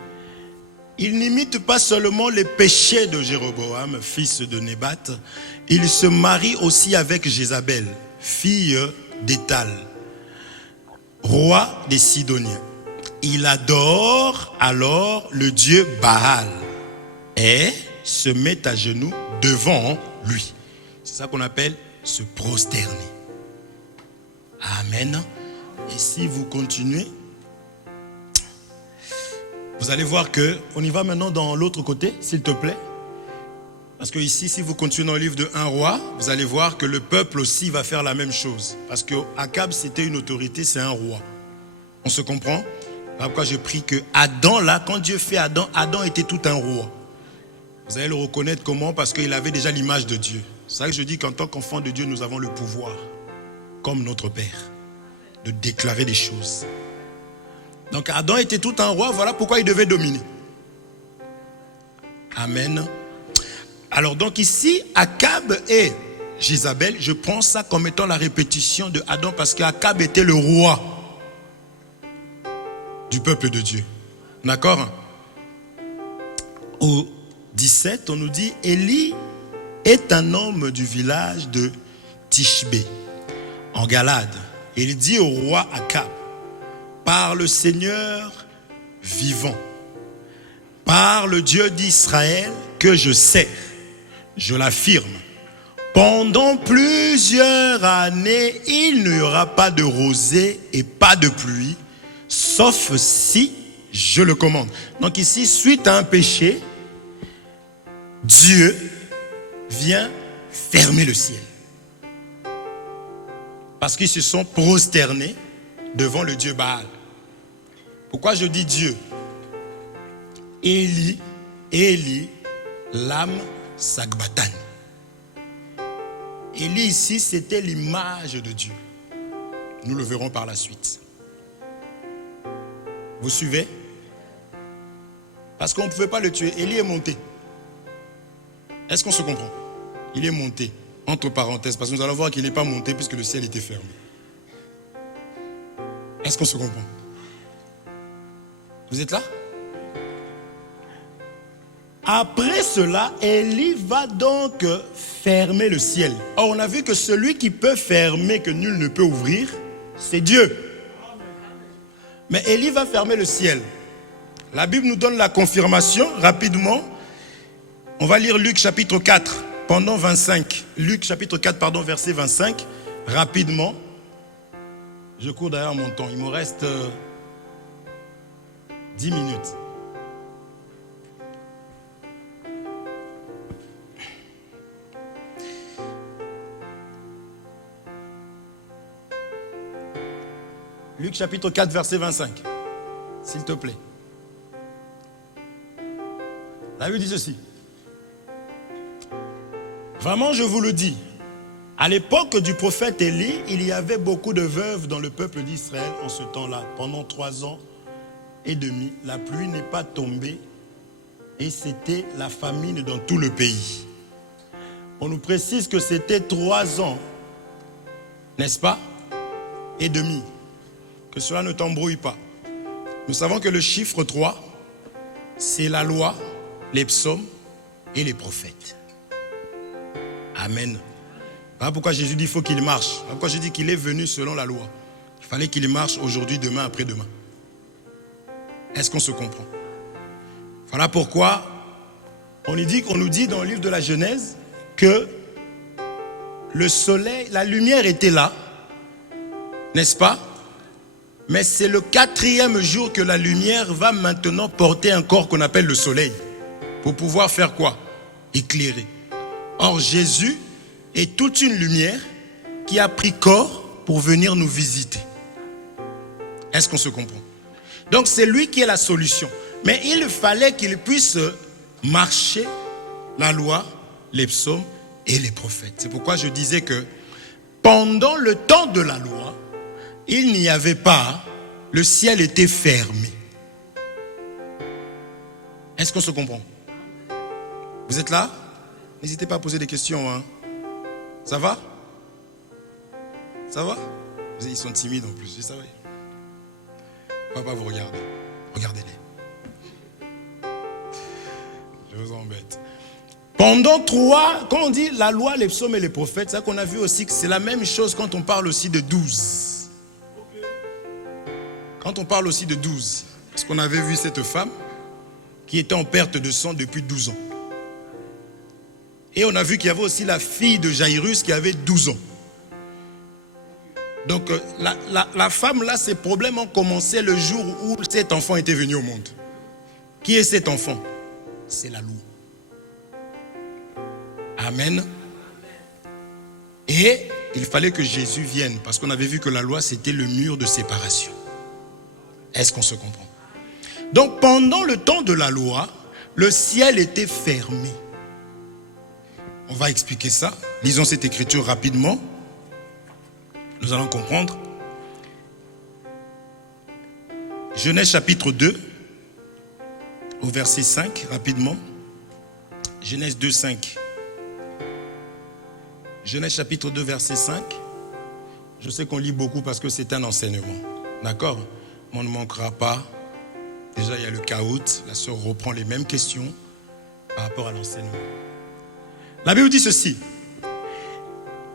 Il n'imite pas seulement les péchés de Jéroboam, fils de Nébat, il se marie aussi avec Jézabel, fille d'Étal, roi des Sidoniens. Il adore alors le dieu Baal et se met à genoux devant lui. C'est ça qu'on appelle se prosterner. Amen. Et si vous continuez, vous allez voir qu'on y va maintenant dans l'autre côté, s'il te plaît. Parce que ici, si vous continuez dans le livre de 1 Roi, vous allez voir que le peuple aussi va faire la même chose. Parce que Akab, c'était une autorité, c'est un roi. On se comprend? Voilà pourquoi je prie que Adam, là, quand Dieu fait Adam, Adam était tout un roi. Vous allez le reconnaître comment? Parce qu'il avait déjà l'image de Dieu. C'est ça que je dis qu'en tant qu'enfant de Dieu, nous avons le pouvoir, comme notre Père, de déclarer des choses. Donc Adam était tout un roi, voilà pourquoi il devait dominer. Amen. Alors donc ici, Akab et Jézabel, je prends ça comme étant la répétition de Adam parce qu'Akab était le roi du peuple de Dieu. D'accord? Au 17, on nous dit, Élie est un homme du village de Tishbé, en Galade. Et il dit au roi Akab, par le Seigneur vivant, par le Dieu d'Israël que je sers, je l'affirme, pendant plusieurs années, il n'y aura pas de rosée et pas de pluie, sauf si je le commande. Donc ici, suite à un péché, Dieu vient fermer le ciel. Parce qu'ils se sont prosternés devant le Dieu Baal. Pourquoi je dis Dieu? Élie, l'âme Sagbatan. Élie ici, c'était l'image de Dieu. Nous le verrons par la suite. Vous suivez? Parce qu'on ne pouvait pas le tuer. Élie est monté. Est-ce qu'on se comprend? Il est monté, entre parenthèses, parce que nous allons voir qu'il n'est pas monté puisque le ciel était fermé. Est-ce qu'on se comprend? Vous êtes là? Après cela, Élie va donc fermer le ciel. Or, on a vu que celui qui peut fermer, que nul ne peut ouvrir, c'est Dieu. Mais Élie va fermer le ciel. La Bible nous donne la confirmation rapidement. On va lire Luc chapitre 4, pendant 25. Luc chapitre 4, pardon, verset 25. Rapidement. Je cours derrière mon temps. Il me reste 10 minutes. Luc chapitre 4, verset 25. S'il te plaît. La Bible dit ceci. Vraiment, je vous le dis, à l'époque du prophète Élie, il y avait beaucoup de veuves dans le peuple d'Israël en ce temps-là. Pendant 3 ans et demi, la pluie n'est pas tombée et c'était la famine dans tout le pays. On nous précise que c'était 3 ans, n'est-ce pas, et demi. Que cela ne t'embrouille pas. Nous savons que le chiffre 3, c'est la loi, les psaumes et les prophètes. Amen. Voilà pourquoi Jésus dit qu'il faut qu'il marche. Voilà pourquoi je dis qu'il est venu selon la loi. Il fallait qu'il marche aujourd'hui, demain, après-demain. Est-ce qu'on se comprend? Voilà pourquoi on nous dit dans le livre de la Genèse que le soleil, la lumière était là, n'est-ce pas? Mais c'est le 4e jour que la lumière va maintenant porter un corps qu'on appelle le soleil. Pour pouvoir faire quoi? Éclairer. Or, Jésus est toute une lumière qui a pris corps pour venir nous visiter. Est-ce qu'on se comprend? Donc, c'est lui qui est la solution. Mais il fallait qu'il puisse marcher la loi, les psaumes et les prophètes. C'est pourquoi je disais que pendant le temps de la loi, il n'y avait pas, le ciel était fermé. Est-ce qu'on se comprend? Vous êtes là? N'hésitez pas à poser des questions. Hein. Ça va? Ça va? Ils sont timides en plus, ça va. On ne va pas vous regarder. Regardez-les. Je vous embête. Pendant 3, quand on dit la loi, les psaumes et les prophètes, c'est ça qu'on a vu aussi que c'est la même chose quand on parle aussi de 12. Quand on parle aussi de 12, parce qu'on avait vu cette femme qui était en perte de sang depuis 12 ans. Et on a vu qu'il y avait aussi la fille de Jairus qui avait 12 ans. Donc la femme là, ses problèmes ont commencé le jour où cet enfant était venu au monde. Qui est cet enfant? C'est la loi. Amen. Et il fallait que Jésus vienne, parce qu'on avait vu que la loi c'était le mur de séparation. Est-ce qu'on se comprend? Donc pendant le temps de la loi, le ciel était fermé. On va expliquer ça. Lisons cette écriture rapidement. Nous allons comprendre. Genèse chapitre 2, au verset 5, rapidement. Genèse 2, 5. Genèse chapitre 2, verset 5. Je sais qu'on lit beaucoup parce que c'est un enseignement. D'accord? On ne manquera pas. Déjà, il y a le caout. La sœur reprend les mêmes questions par rapport à l'enseignement. La Bible dit ceci.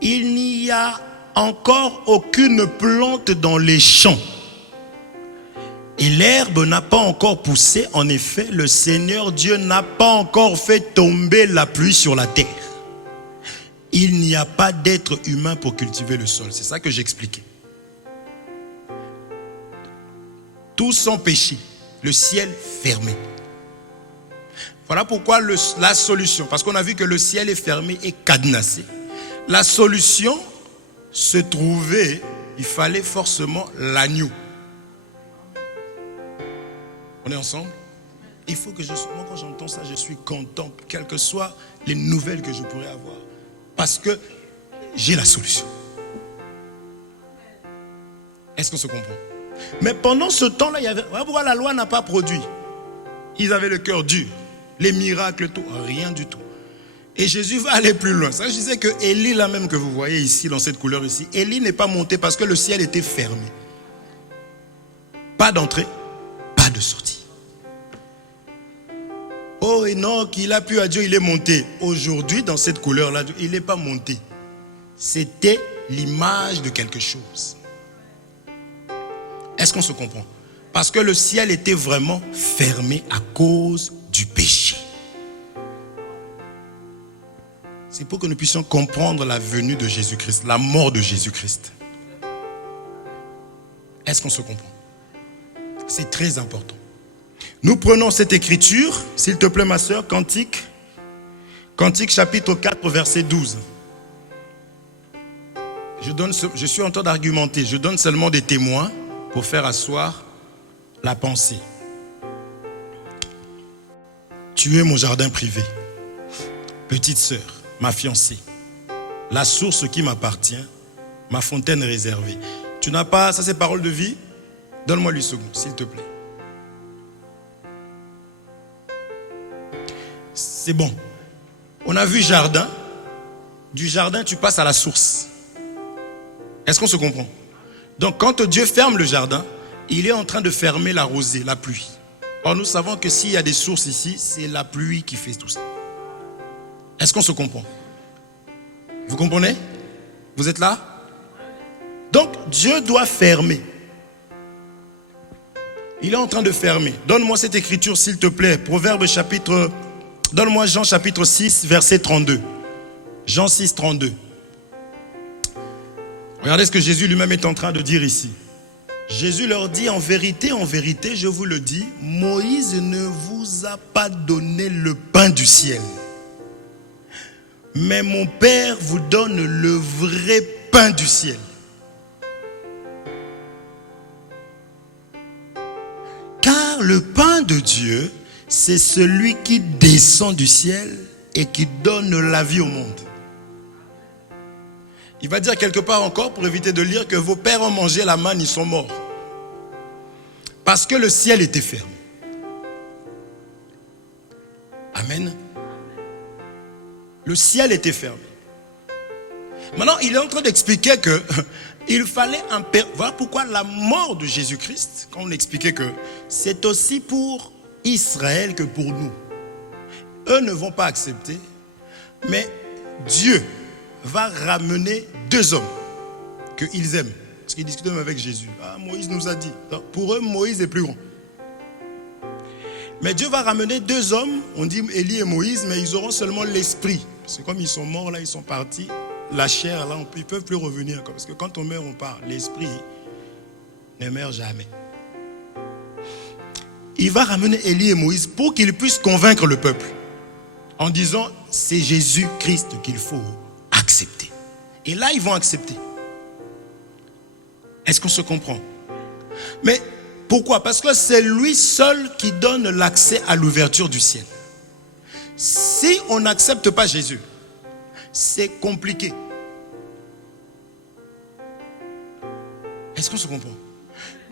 Il n'y a encore aucune plante dans les champs. Et l'herbe n'a pas encore poussé. En effet, le Seigneur Dieu n'a pas encore fait tomber la pluie sur la terre. Il n'y a pas d'être humain pour cultiver le sol. C'est ça que j'expliquais. Tous sans péché. Le ciel fermé. Voilà pourquoi la solution, parce qu'on a vu que le ciel est fermé et cadenassé. La solution se trouvait, il fallait forcément l'agneau. On est ensemble? Il faut que moi quand j'entends ça, je suis content, quelles que soient les nouvelles que je pourrais avoir. Parce que j'ai la solution. Est-ce qu'on se comprend? Mais pendant ce temps-là, voilà pourquoi la loi n'a pas produit. Ils avaient le cœur dur. Les miracles, tout, rien du tout. Et Jésus va aller plus loin. Ça, je disais que Élie, là même que vous voyez ici, dans cette couleur ici, Élie n'est pas monté parce que le ciel était fermé. Pas d'entrée, pas de sortie. Oh Enoch, il a pu à Dieu, il est monté. Aujourd'hui, dans cette couleur-là, il n'est pas monté. C'était l'image de quelque chose. Est-ce qu'on se comprend? Parce que le ciel était vraiment fermé à cause du péché. C'est pour que nous puissions comprendre la venue de Jésus-Christ, la mort de Jésus-Christ. Est-ce qu'on se comprend? C'est très important. Nous prenons cette écriture, s'il te plaît ma soeur, Cantique chapitre 4, verset 12. Je suis en train d'argumenter, je donne seulement des témoins pour faire asseoir la pensée. Tu es mon jardin privé, petite sœur, ma fiancée, la source qui m'appartient, ma fontaine réservée. Tu n'as pas, ça c'est parole de vie? Donne-moi 8 secondes, s'il te plaît. C'est bon. On a vu jardin. Du jardin, tu passes à la source. Est-ce qu'on se comprend? Donc quand Dieu ferme le jardin, il est en train de fermer la rosée, la pluie. Or nous savons que s'il y a des sources ici, c'est la pluie qui fait tout ça. Est-ce qu'on se comprend? Vous comprenez? Vous êtes là? Donc Dieu doit fermer. Il est en train de fermer. Donne-moi cette écriture s'il te plaît. Proverbe chapitre... Donne-moi Jean chapitre 6, verset 32. Jean 6, 32. Regardez ce que Jésus lui-même est en train de dire ici. Jésus leur dit, en vérité, je vous le dis, Moïse ne vous a pas donné le pain du ciel. Mais mon Père vous donne le vrai pain du ciel. Car le pain de Dieu, c'est celui qui descend du ciel et qui donne la vie au monde. Il va dire quelque part encore, pour éviter de lire, que vos pères ont mangé la manne, ils sont morts. Parce que le ciel était fermé. Amen. Le ciel était fermé. Maintenant, il est en train d'expliquer que il fallait un père. Voilà pourquoi la mort de Jésus-Christ, quand on expliquait que c'est aussi pour Israël que pour nous. Eux ne vont pas accepter, mais Dieu va ramener 2 hommes qu'ils aiment. Parce qu'ils discutent même avec Jésus. Ah, Moïse nous a dit. Donc, pour eux, Moïse est plus grand. Mais Dieu va ramener 2 hommes, on dit Élie et Moïse, mais ils auront seulement l'esprit. Parce que comme ils sont morts là, ils sont partis. La chair là, ils ne peuvent plus revenir. Parce que quand on meurt, on part. L'esprit ne meurt jamais. Il va ramener Élie et Moïse pour qu'ils puissent convaincre le peuple. En disant, c'est Jésus-Christ qu'il faut accepter. Et là, ils vont accepter. Est-ce qu'on se comprend? Mais pourquoi? Parce que c'est lui seul qui donne l'accès à l'ouverture du ciel. Si on n'accepte pas Jésus, c'est compliqué. Est-ce qu'on se comprend?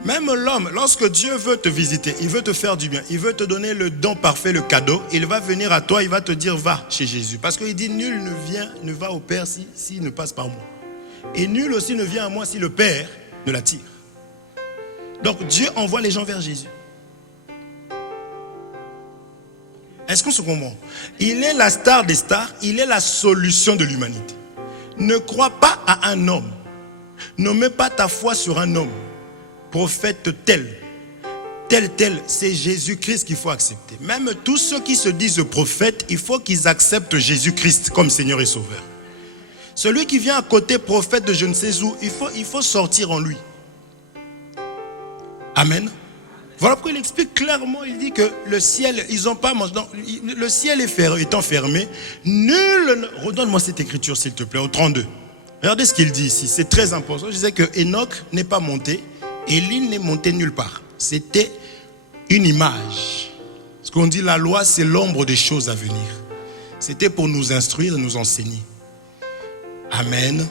Même l'homme, lorsque Dieu veut te visiter, il veut te faire du bien, il veut te donner le don parfait, le cadeau, il va venir à toi, il va te dire va chez Jésus. Parce qu'il dit nul ne va au Père s'il ne passe par moi. Et nul aussi ne vient à moi si le Père ne l'attire. Donc Dieu envoie les gens vers Jésus. Est-ce qu'on se comprend? Il est la star des stars, il est la solution de l'humanité. Ne crois pas à un homme. Ne mets pas ta foi sur un homme. Prophète tel, c'est Jésus-Christ qu'il faut accepter. Même tous ceux qui se disent prophètes, il faut qu'ils acceptent Jésus-Christ comme Seigneur et Sauveur. Celui qui vient à côté prophète de je ne sais où, il faut sortir en lui. Amen. Voilà pourquoi il explique clairement, il dit que le ciel, ils n'ont pas mangé. Le ciel étant fermé, nul... Redonne-moi cette écriture s'il te plaît, au 32. Regardez ce qu'il dit ici, c'est très important. Je disais que Enoch n'est pas monté, Élie n'est monté nulle part. C'était une image. Parce qu'on dit la loi, c'est l'ombre des choses à venir. C'était pour nous instruire et nous enseigner. Amen.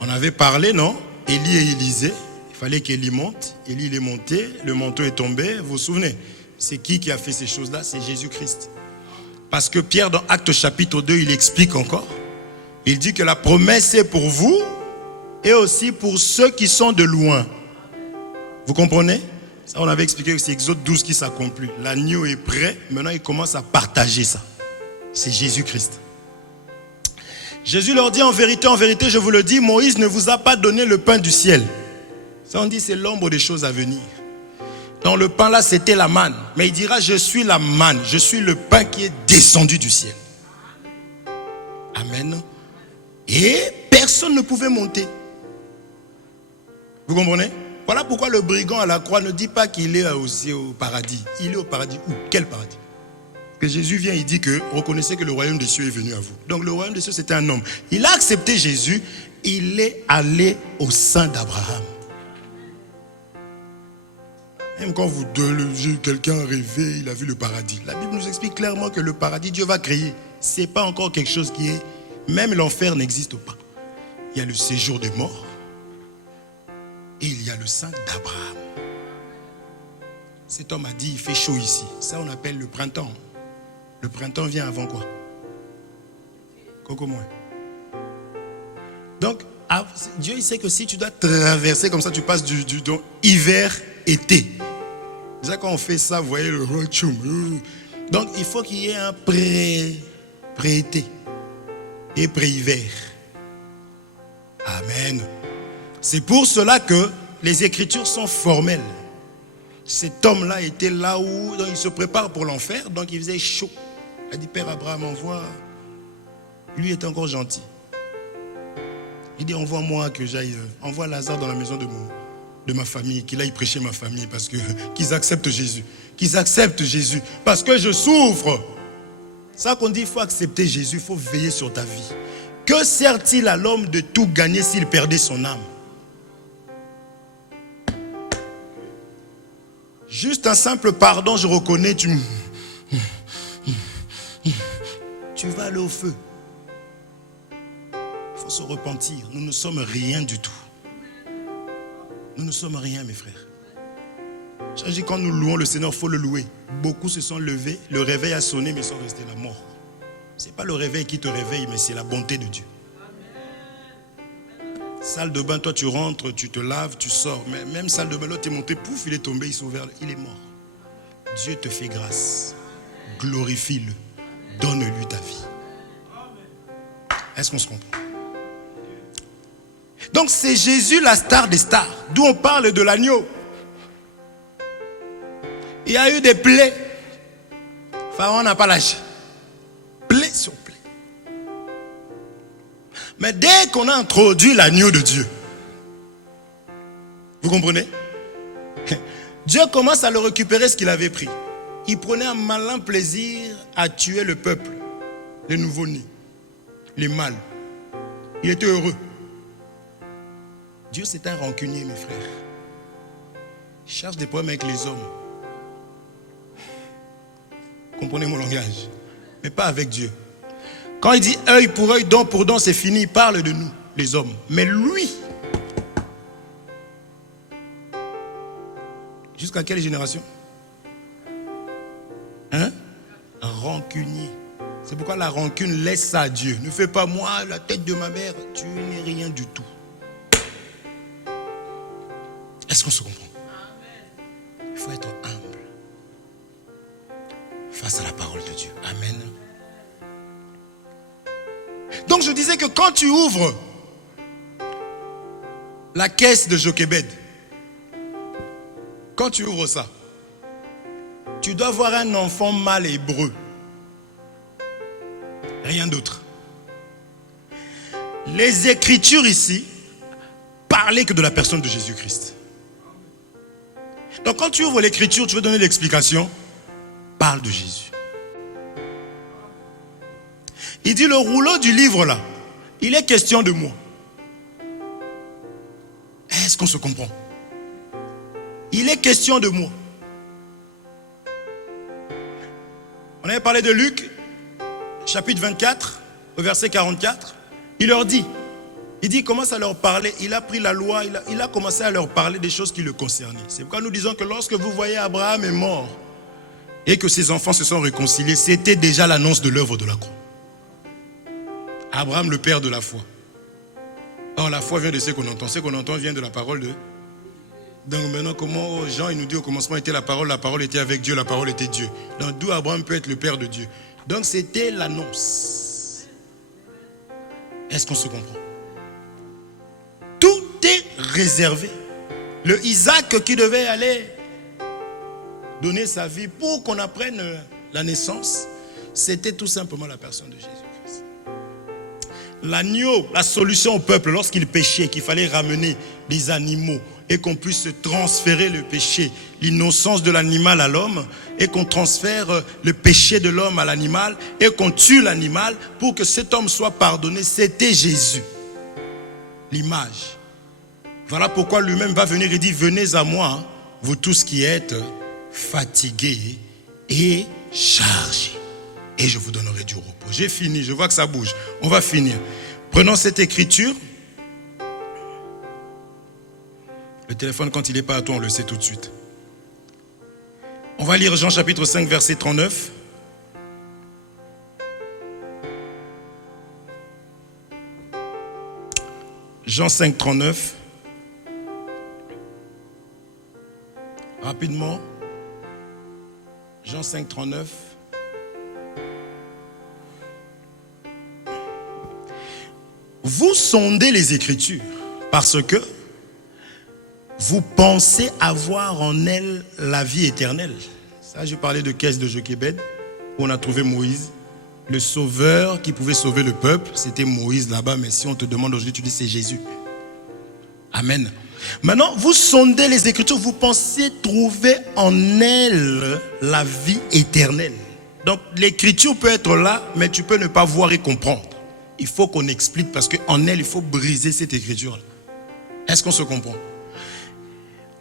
On avait parlé, non? Élie et Élisée. Il fallait qu'Élie monte. Élie il est monté, le manteau est tombé. Vous vous souvenez? C'est qui a fait ces choses-là? C'est Jésus-Christ. Parce que Pierre, dans Actes chapitre 2, il explique encore. Il dit que la promesse est pour vous et aussi pour ceux qui sont de loin. Vous comprenez? Ça, on avait expliqué que c'est Exode 12 qui s'accomplit. L'agneau est prêt. Maintenant, il commence à partager ça. C'est Jésus-Christ. Jésus leur dit en vérité, je vous le dis, Moïse ne vous a pas donné le pain du ciel. Ça, on dit, c'est l'ombre des choses à venir. Dans le pain là, c'était la manne. Mais il dira, je suis la manne. Je suis le pain qui est descendu du ciel. Amen. Et personne ne pouvait monter. Vous comprenez? Voilà pourquoi le brigand à la croix ne dit pas qu'il est aussi au paradis. Il est au paradis où? Quel paradis? Parce que Jésus vient, il dit que reconnaissez que le royaume des cieux est venu à vous. Donc le royaume des cieux, c'était un homme. Il a accepté Jésus. Il est allé au sein d'Abraham. Même quand quelqu'un a rêvé, il a vu le paradis. La Bible nous explique clairement que le paradis, Dieu va créer. Ce n'est pas encore quelque chose qui est... Même l'enfer n'existe pas. Il y a le séjour des morts. Et il y a le sein d'Abraham. Cet homme a dit, il fait chaud ici. Ça, on appelle le printemps. Le printemps vient avant quoi? Coco moins. Donc, Dieu, il sait que si tu dois traverser comme ça, tu passes du hiver, été. Déjà, quand on fait ça, vous voyez le rochum. Donc, il faut qu'il y ait un pré-été et pré-hiver. Amen. C'est pour cela que les Écritures sont formelles. Cet homme-là était là où donc il se prépare pour l'enfer, donc il faisait chaud. Il a dit, Père Abraham, envoie. Lui était encore gentil. Il dit, envoie-moi que j'aille, envoie Lazare dans la maison de ma famille, qu'il aille prêcher ma famille, parce que qu'ils acceptent Jésus. Qu'ils acceptent Jésus, parce que je souffre. C'est ça qu'on dit, il faut accepter Jésus, il faut veiller sur ta vie. Que sert-il à l'homme de tout gagner s'il perdait son âme? Juste un simple pardon, je reconnais, tu vas aller au feu. Il faut se repentir. Nous ne sommes rien du tout. Nous ne sommes rien, mes frères. Je dis, quand nous louons le Seigneur, il faut le louer. Beaucoup se sont levés, le réveil a sonné, mais ils sont restés là, morts. Ce n'est pas le réveil qui te réveille, mais c'est la bonté de Dieu. Salle de bain, toi tu rentres, tu te laves, tu sors. Mais même salle de bain, l'autre est monté, pouf, il est tombé, il s'est ouvert, il est mort. Dieu te fait grâce. Glorifie-le. Donne-lui ta vie. Est-ce qu'on se comprend? Donc c'est Jésus la star des stars, d'où on parle de l'agneau. Il y a eu des plaies. Pharaon n'a pas lâché. Plaie sur plaie. Mais dès qu'on a introduit l'agneau de Dieu, vous comprenez? Dieu commence à le récupérer ce qu'il avait pris. Il prenait un malin plaisir à tuer le peuple, les nouveau-nés, les mâles. Il était heureux. Dieu, c'est un rancunier, mes frères. Il cherche des problèmes avec les hommes. Comprenez mon langage. Mais pas avec Dieu. Quand il dit œil pour œil, dent pour dent, c'est fini. Il parle de nous, les hommes. Mais lui, jusqu'à quelle génération? Hein? Un rancunier. C'est pourquoi la rancune laisse ça à Dieu. Ne fais pas moi la tête de ma mère. Tu n'es rien du tout. Est-ce qu'on se comprend? Il faut être humble face à la parole de Dieu. Amen. Donc je disais que quand tu ouvres la caisse de Jochebed, quand tu ouvres ça, tu dois voir un enfant mâle hébreu. Rien d'autre. Les Écritures ici parlaient que de la personne de Jésus-Christ. Donc quand tu ouvres l'Écriture, tu veux donner l'explication, parle de Jésus. Il dit le rouleau du livre là, il est question de moi. Est-ce qu'on se comprend? Il est question de moi. avait parlé de Luc, chapitre 24, au verset 44. Il leur dit, il commence à leur parler, il a pris la loi, il a commencé à leur parler des choses qui le concernaient. C'est pourquoi nous disons que lorsque vous voyez Abraham est mort et que ses enfants se sont réconciliés, c'était déjà l'annonce de l'œuvre de la croix. Abraham, le père de la foi. Or, la foi vient de ce qu'on entend. Ce qu'on entend vient de la parole de... Donc maintenant, comment Jean il nous dit au commencement était la parole était avec Dieu, la parole était Dieu. Donc d'où Abraham peut être le père de Dieu. Donc c'était l'annonce. Est-ce qu'on se comprend? Tout est réservé. Le Isaac qui devait aller donner sa vie pour qu'on apprenne la naissance, c'était tout simplement la personne de Jésus-Christ. L'agneau, la solution au peuple lorsqu'il péchait, qu'il fallait ramener des animaux et qu'on puisse transférer le péché, l'innocence de l'animal à l'homme, et qu'on transfère le péché de l'homme à l'animal et qu'on tue l'animal pour que cet homme soit pardonné, c'était Jésus. L'image. Voilà pourquoi lui-même va venir et dit, venez à moi, vous tous qui êtes fatigués et chargés, et je vous donnerai du repos. J'ai fini, je vois que ça bouge. On va finir. Prenons cette écriture. Le téléphone, quand il n'est pas à toi, on le sait tout de suite. On va lire Jean chapitre 5, verset 39. Jean 5, 39. Rapidement. Jean 5, 39. Vous sondez les Écritures parce que vous pensez avoir en elles la vie éternelle. Ça, je parlais de caisse de Jochebed, où on a trouvé Moïse, le sauveur qui pouvait sauver le peuple. C'était Moïse là-bas, mais si on te demande aujourd'hui, tu dis c'est Jésus. Amen. Maintenant, vous sondez les Écritures, vous pensez trouver en elles la vie éternelle. Donc, l'Écriture peut être là, mais tu peux ne pas voir et comprendre. Il faut qu'on explique parce qu'en elle, il faut briser cette Écriture-là. Est-ce qu'on se comprend?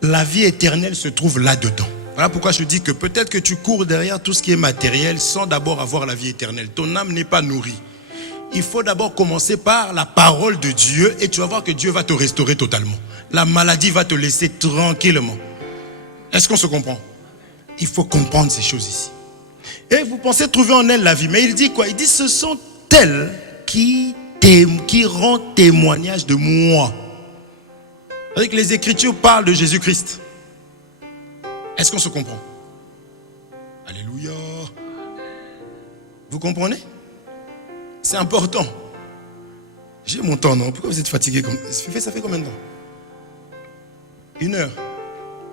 La vie éternelle se trouve là-dedans. Voilà pourquoi je dis que peut-être que tu cours derrière tout ce qui est matériel sans d'abord avoir la vie éternelle. Ton âme n'est pas nourrie. Il faut d'abord commencer par la parole de Dieu et tu vas voir que Dieu va te restaurer totalement. La maladie va te laisser tranquillement. Est-ce qu'on se comprend? Il faut comprendre ces choses ici. Et vous pensez trouver en elle la vie. Mais il dit quoi? Il dit ce sont elles qui rendent témoignage de moi. C'est-à-dire que les Écritures parlent de Jésus-Christ. Est-ce qu'on se comprend? Alléluia. Vous comprenez? C'est important. J'ai mon temps, non? Pourquoi vous êtes fatigué comme ça? Fait combien de temps? 1 heure.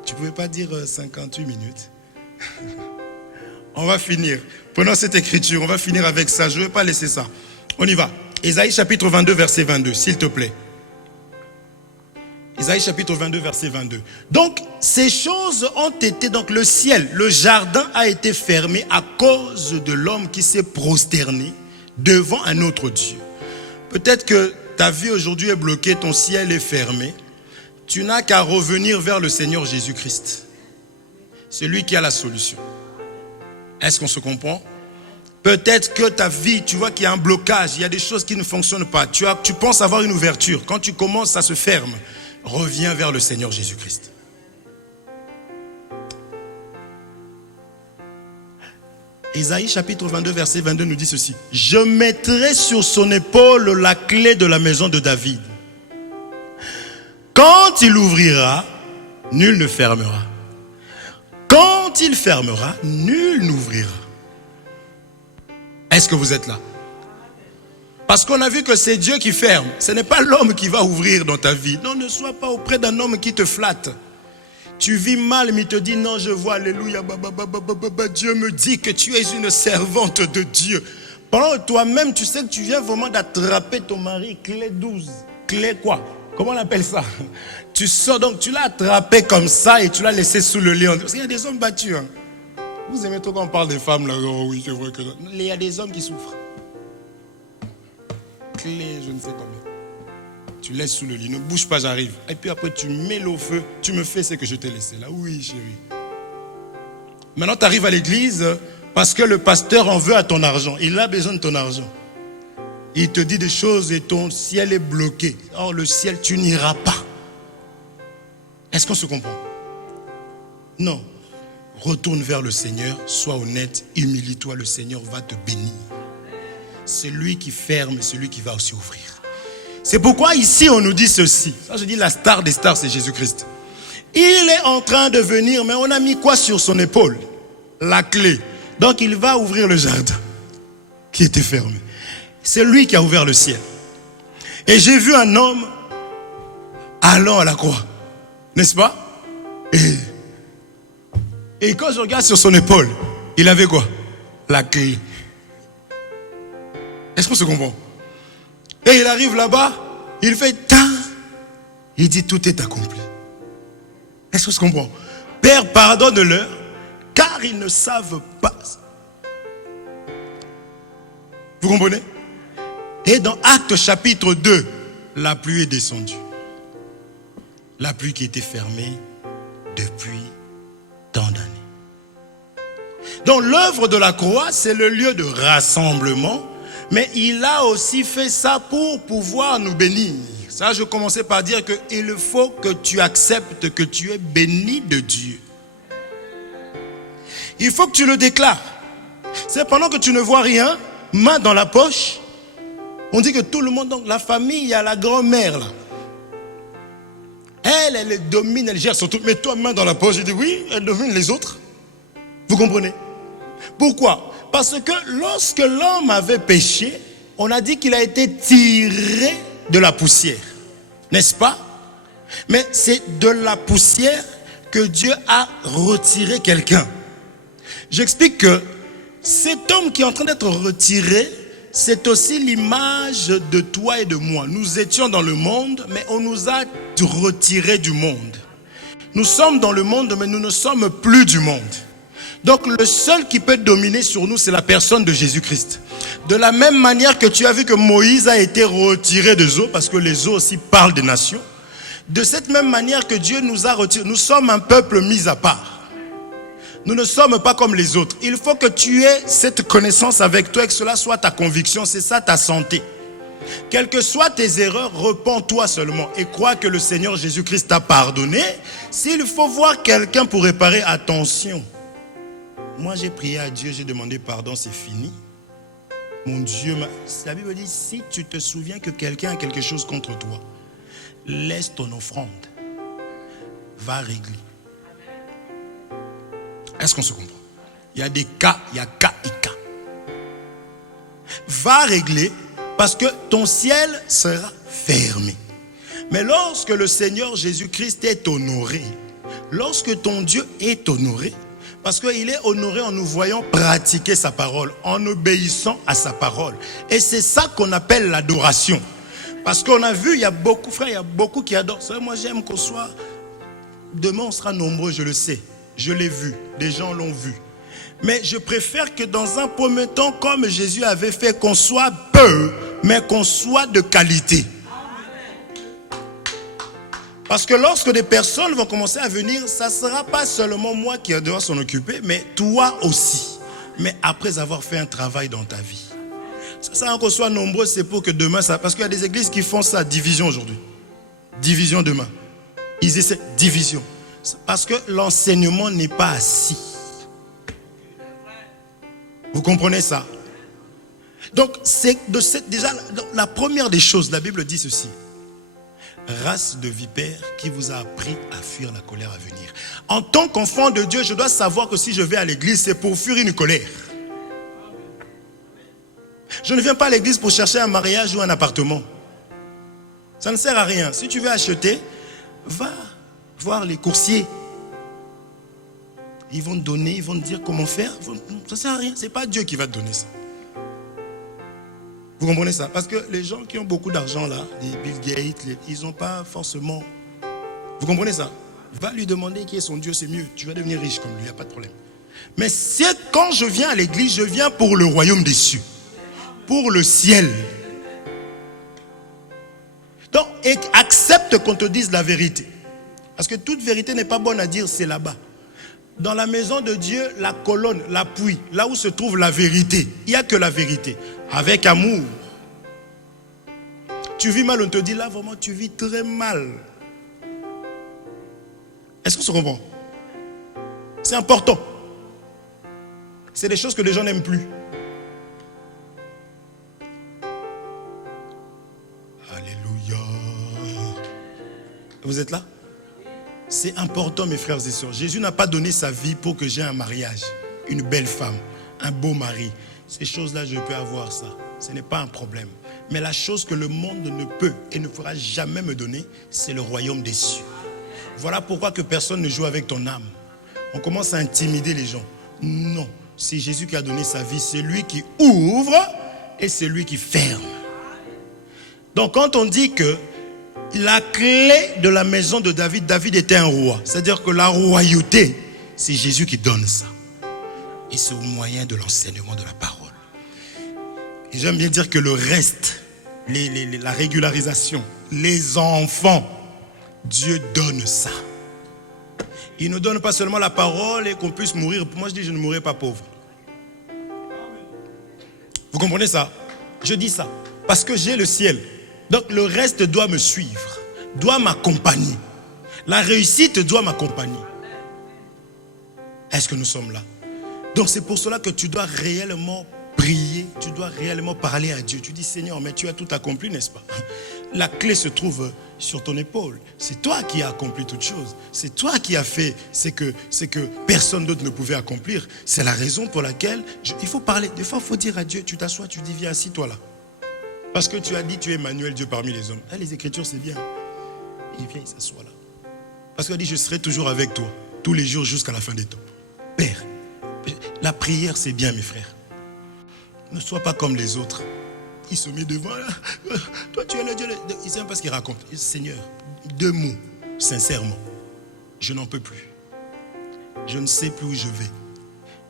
Tu ne pouvais pas dire 58 minutes. On va finir. Prenons cette écriture, on va finir avec ça. Je ne vais pas laisser ça. On y va. Ésaïe chapitre 22, verset 22, s'il te plaît. Ésaïe chapitre 22, verset 22. Donc, ces choses ont été, donc le ciel, le jardin a été fermé à cause de l'homme qui s'est prosterné devant un autre Dieu. Peut-être que ta vie aujourd'hui est bloquée, ton ciel est fermé. Tu n'as qu'à revenir vers le Seigneur Jésus-Christ. C'est lui qui a la solution. Est-ce qu'on se comprend? Peut-être que ta vie, tu vois qu'il y a un blocage, il y a des choses qui ne fonctionnent pas. Tu penses avoir une ouverture. Quand tu commences, ça se ferme. Reviens vers le Seigneur Jésus-Christ. Ésaïe chapitre 22, verset 22 nous dit ceci. Je mettrai sur son épaule la clé de la maison de David. Quand il ouvrira, nul ne fermera. Quand il fermera, nul n'ouvrira. Est-ce que vous êtes là? Parce qu'on a vu que c'est Dieu qui ferme. Ce n'est pas l'homme qui va ouvrir dans ta vie. Non, ne sois pas auprès d'un homme qui te flatte. Tu vis mal, mais il te dit non, je vois, alléluia, Dieu me dit que tu es une servante de Dieu. Pendant que toi-même, tu sais que tu viens vraiment d'attraper ton mari, clé 12. Clé quoi? Comment on appelle ça? Tu sors donc, tu l'as attrapé comme ça et tu l'as laissé sous le lit. Parce qu'il y a des hommes battus. Hein. Vous aimez trop quand on parle des femmes là? Oh oui, c'est vrai que... Il y a des hommes qui souffrent. Clé, je ne sais combien. Tu laisses sous le lit, ne bouge pas, j'arrive. Et puis après, tu mets l'eau au feu, tu me fais ce que je t'ai laissé là. Oui, chérie. Maintenant, tu arrives à l'église, Parce que le pasteur en veut à ton argent. Il a besoin de ton argent. Il te dit des choses et ton ciel est bloqué. Or, le ciel, tu n'iras pas. Est-ce qu'on se comprend? Non. Retourne vers le Seigneur, sois honnête, humilie-toi, le Seigneur va te bénir. C'est lui qui ferme et celui qui va aussi ouvrir. C'est pourquoi ici on nous dit ceci. Ça, je dis la star des stars, c'est Jésus-Christ. Il est en train de venir, mais on a mis quoi sur son épaule? La clé. Donc il va ouvrir le jardin qui était fermé. C'est lui qui a ouvert le ciel. Et j'ai vu un homme allant à la croix. N'est-ce pas? Et quand je regarde sur son épaule, il avait quoi? La clé. Est-ce qu'on se comprend? Et il arrive là-bas, il fait ta. Il dit tout est accompli. Est-ce qu'on se comprend? Père, pardonne-leur, car ils ne savent pas. Vous comprenez? Et dans Actes chapitre 2, la pluie est descendue. La pluie qui était fermée depuis tant d'années. Donc l'œuvre de la croix, c'est le lieu de rassemblement, mais il a aussi fait ça pour pouvoir nous bénir. Ça, je commençais par dire qu'il faut que tu acceptes que tu es béni de Dieu. Il faut que tu le déclares. C'est pendant que tu ne vois rien, main dans la poche. On dit que tout le monde, donc la famille, il y a la grand-mère là. Elle domine, elle gère surtout. Mais toi, main dans la poche, je dis oui, elle domine les autres. Vous comprenez? Pourquoi? Parce que lorsque l'homme avait péché, on a dit qu'il a été tiré de la poussière. N'est-ce pas? Mais c'est de la poussière que Dieu a retiré quelqu'un. J'explique que cet homme qui est en train d'être retiré, c'est aussi l'image de toi et de moi. Nous étions dans le monde, mais on nous a retirés du monde. Nous sommes dans le monde, mais nous ne sommes plus du monde. Donc le seul qui peut dominer sur nous, c'est la personne de Jésus-Christ. De la même manière que tu as vu que Moïse a été retiré des eaux, parce que les eaux aussi parlent des nations. De cette même manière que Dieu nous a retirés, nous sommes un peuple mis à part. Nous ne sommes pas comme les autres. Il faut que tu aies cette connaissance avec toi et que cela soit ta conviction. C'est ça ta santé. Quelles que soient tes erreurs, repens-toi seulement et crois que le Seigneur Jésus-Christ t'a pardonné. S'il faut voir quelqu'un pour réparer, attention. Moi j'ai prié à Dieu, j'ai demandé pardon, c'est fini. Mon Dieu, la Bible dit, si tu te souviens que quelqu'un a quelque chose contre toi, laisse ton offrande. Va régler. Est-ce qu'on se comprend? Il y a des cas, il y a cas et cas. Va régler parce que ton ciel sera fermé. Mais lorsque le Seigneur Jésus-Christ est honoré, lorsque ton Dieu est honoré, parce qu'il est honoré en nous voyant pratiquer sa parole, en obéissant à sa parole. Et c'est ça qu'on appelle l'adoration. Parce qu'on a vu, il y a beaucoup, frère, il y a beaucoup qui adorent. Moi j'aime qu'on soit, demain on sera nombreux, je le sais. Je l'ai vu, des gens l'ont vu. Mais je préfère que dans un premier temps, comme Jésus avait fait, qu'on soit peu, mais qu'on soit de qualité. Parce que lorsque des personnes vont commencer à venir, ça ne sera pas seulement moi qui dois s'en occuper, mais toi aussi. Mais après avoir fait un travail dans ta vie. Ça qu'on soit nombreux, c'est pour que demain, ça, parce qu'il y a des églises qui font ça, division aujourd'hui. Division demain. Ils essaient division. Parce que l'enseignement n'est pas assis. Vous comprenez ça? Donc, c'est déjà la première des choses, la Bible dit ceci. Race de vipères qui vous a appris à fuir la colère à venir. En tant qu'enfant de Dieu, je dois savoir que si je vais à l'église, c'est pour fuir une colère. Je ne viens pas à l'église pour chercher un mariage ou un appartement. Ça ne sert à rien. Si tu veux acheter, va voir les coursiers. Ils vont te donner, ils vont te dire comment faire. Ça ne sert à rien. Ce n'est pas Dieu qui va te donner ça. Vous comprenez ça? Parce que les gens qui ont beaucoup d'argent là, les Bill Gates, ils n'ont pas forcément... Vous comprenez ça? Va lui demander qui est son Dieu, c'est mieux. Tu vas devenir riche comme lui, il n'y a pas de problème. Mais c'est quand je viens à l'église, je viens pour le royaume des cieux. Pour le ciel. Donc, accepte qu'on te dise la vérité. Parce que toute vérité n'est pas bonne à dire, c'est là-bas. Dans la maison de Dieu, la colonne, l'appui, là où se trouve la vérité, il n'y a que la vérité. Avec amour. Tu vis mal, on te dit là vraiment tu vis très mal. Est-ce qu'on se comprend? C'est important. C'est des choses que les gens n'aiment plus. Alléluia. Vous êtes là? C'est important, mes frères et sœurs. Jésus n'a pas donné sa vie pour que j'ai un mariage, une belle femme, un beau mari. Ces choses-là, je peux avoir ça. Ce n'est pas un problème. Mais la chose que le monde ne peut et ne fera jamais me donner, c'est le royaume des cieux. Voilà pourquoi que personne ne joue avec ton âme. On commence à intimider les gens. Non, c'est Jésus qui a donné sa vie. C'est lui qui ouvre et c'est lui qui ferme. Donc quand on dit que la clé de la maison de David, David était un roi. C'est-à-dire que la royauté, c'est Jésus qui donne ça. Et c'est au moyen de l'enseignement de la parole. Et j'aime bien dire que le reste, la régularisation, les enfants, Dieu donne ça. Il ne donne pas seulement la parole et qu'on puisse mourir. Moi je dis je ne mourrai pas pauvre. Vous comprenez ça? Je dis ça parce que j'ai le ciel. Donc le reste doit me suivre, doit m'accompagner. La réussite doit m'accompagner. Est-ce que nous sommes là? Donc c'est pour cela que tu dois réellement prier, tu dois réellement parler à Dieu. Tu dis Seigneur, mais tu as tout accompli, n'est-ce pas? La clé se trouve sur ton épaule. C'est toi qui as accompli toutes choses. C'est toi qui as fait ce que personne d'autre ne pouvait accomplir. C'est la raison pour laquelle il faut parler. Des fois, il faut dire à Dieu, tu t'assois, tu dis viens, assis-toi là. Parce que tu as dit tu es Emmanuel, Dieu parmi les hommes. Les Écritures, c'est bien. Il vient, il s'assoit là. Parce qu'il a dit je serai toujours avec toi, tous les jours jusqu'à la fin des temps. Père, la prière, c'est bien, mes frères. Ne sois pas comme les autres. Il se met devant. Là. Toi, tu es le Dieu. Il ne sait même pas ce qu'il raconte. Seigneur, 2 mots, sincèrement. Je n'en peux plus. Je ne sais plus où je vais.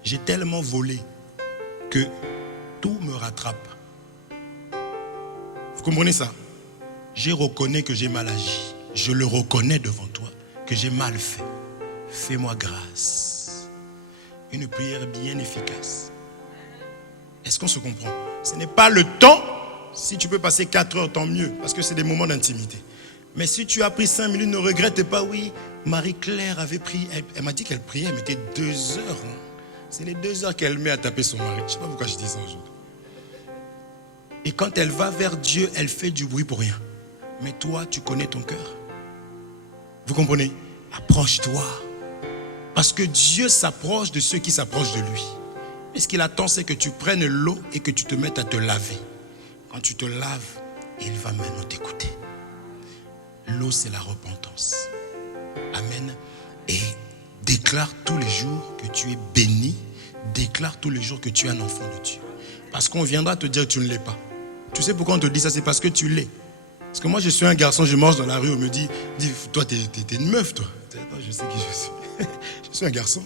J'ai tellement volé que tout me rattrape. Vous comprenez ça? Je reconnais que j'ai mal agi. Je le reconnais devant toi, que j'ai mal fait. Fais-moi grâce. Une prière bien efficace. Est-ce qu'on se comprend? Ce n'est pas le temps. Si tu peux passer 4 heures, tant mieux. Parce que c'est des moments d'intimité. Mais si tu as pris 5 minutes, ne regrette pas. Oui, Marie-Claire avait pris. Elle m'a dit qu'elle priait. Elle mettait 2 heures. C'est les 2 heures qu'elle met à taper son mari. Je ne sais pas pourquoi je dis ça aujourd'hui. Et quand elle va vers Dieu, elle fait du bruit pour rien. Mais toi, tu connais ton cœur. Vous comprenez? Approche-toi. Parce que Dieu s'approche de ceux qui s'approchent de lui. Et ce qu'il attend, c'est que tu prennes l'eau et que tu te mettes à te laver. Quand tu te laves, il va maintenant t'écouter. L'eau, c'est la repentance. Amen. Et déclare tous les jours que tu es béni. Déclare tous les jours que tu es un enfant de Dieu. Parce qu'on viendra te dire que tu ne l'es pas. Tu sais pourquoi on te dit ça? C'est parce que tu l'es. Parce que moi, je suis un garçon, je marche dans la rue, on me dit toi, t'es une meuf, toi. Je sais qui je suis. Je suis un garçon.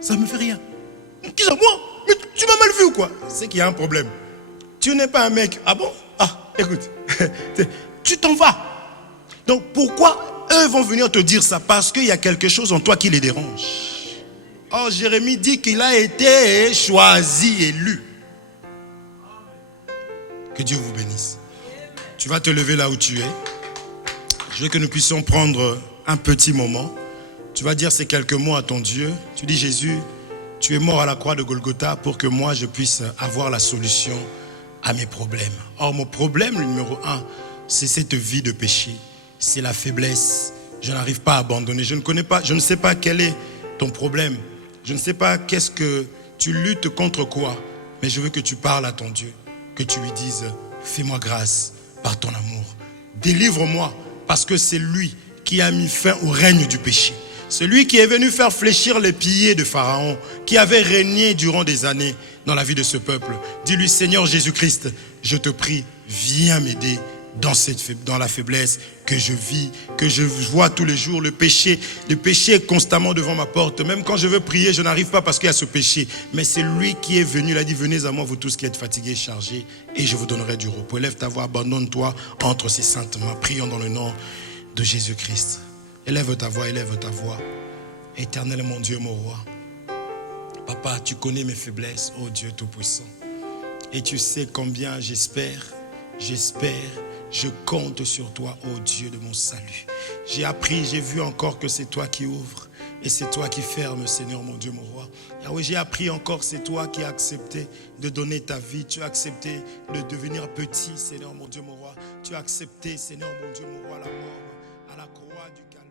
Ça ne me fait rien. Qui ça, moi? Mais tu m'as mal vu ou quoi? C'est qu'il y a un problème. Tu n'es pas un mec. Ah bon? Ah, écoute. Tu t'en vas. Donc pourquoi eux vont venir te dire ça? Parce qu'il y a quelque chose en toi qui les dérange. Or, Jérémie dit qu'il a été choisi, élu. Que Dieu vous bénisse. Tu vas te lever là où tu es. Je veux que nous puissions prendre un petit moment. Tu vas dire ces quelques mots à ton Dieu. Tu dis Jésus, tu es mort à la croix de Golgotha pour que moi je puisse avoir la solution à mes problèmes. Or mon problème numéro 1, c'est cette vie de péché. C'est la faiblesse. Je n'arrive pas à abandonner. Je ne sais pas quel est ton problème. Je ne sais pas qu'est-ce que tu luttes contre quoi. Mais je veux que tu parles à ton Dieu. Que tu lui dises, fais-moi grâce par ton amour. Délivre-moi parce que c'est lui qui a mis fin au règne du péché. Celui qui est venu faire fléchir les pieds de Pharaon, qui avait régné durant des années dans la vie de ce peuple. Dis-lui, Seigneur Jésus-Christ, je te prie, viens m'aider dans la faiblesse que je vis, que je vois tous les jours. Le péché est constamment devant ma porte. Même quand je veux prier, je n'arrive pas parce qu'il y a ce péché. Mais c'est lui qui est venu, il a dit, venez à moi, vous tous qui êtes fatigués et chargés, et je vous donnerai du repos. Élève ta voix, abandonne-toi entre ces saintes mains. Prions dans le nom de Jésus-Christ. Élève ta voix, élève ta voix. Éternel mon Dieu, mon roi. Papa, tu connais mes faiblesses, ô Dieu Tout-Puissant. Et tu sais combien j'espère, je compte sur toi, ô Dieu de mon salut. J'ai appris, j'ai vu encore que c'est toi qui ouvres et c'est toi qui fermes, Seigneur mon Dieu, mon roi. Yahweh, j'ai appris encore, c'est toi qui as accepté de donner ta vie. Tu as accepté de devenir petit, Seigneur mon Dieu, mon roi. Tu as accepté, Seigneur mon Dieu, mon roi, la mort à la croix du Calvaire.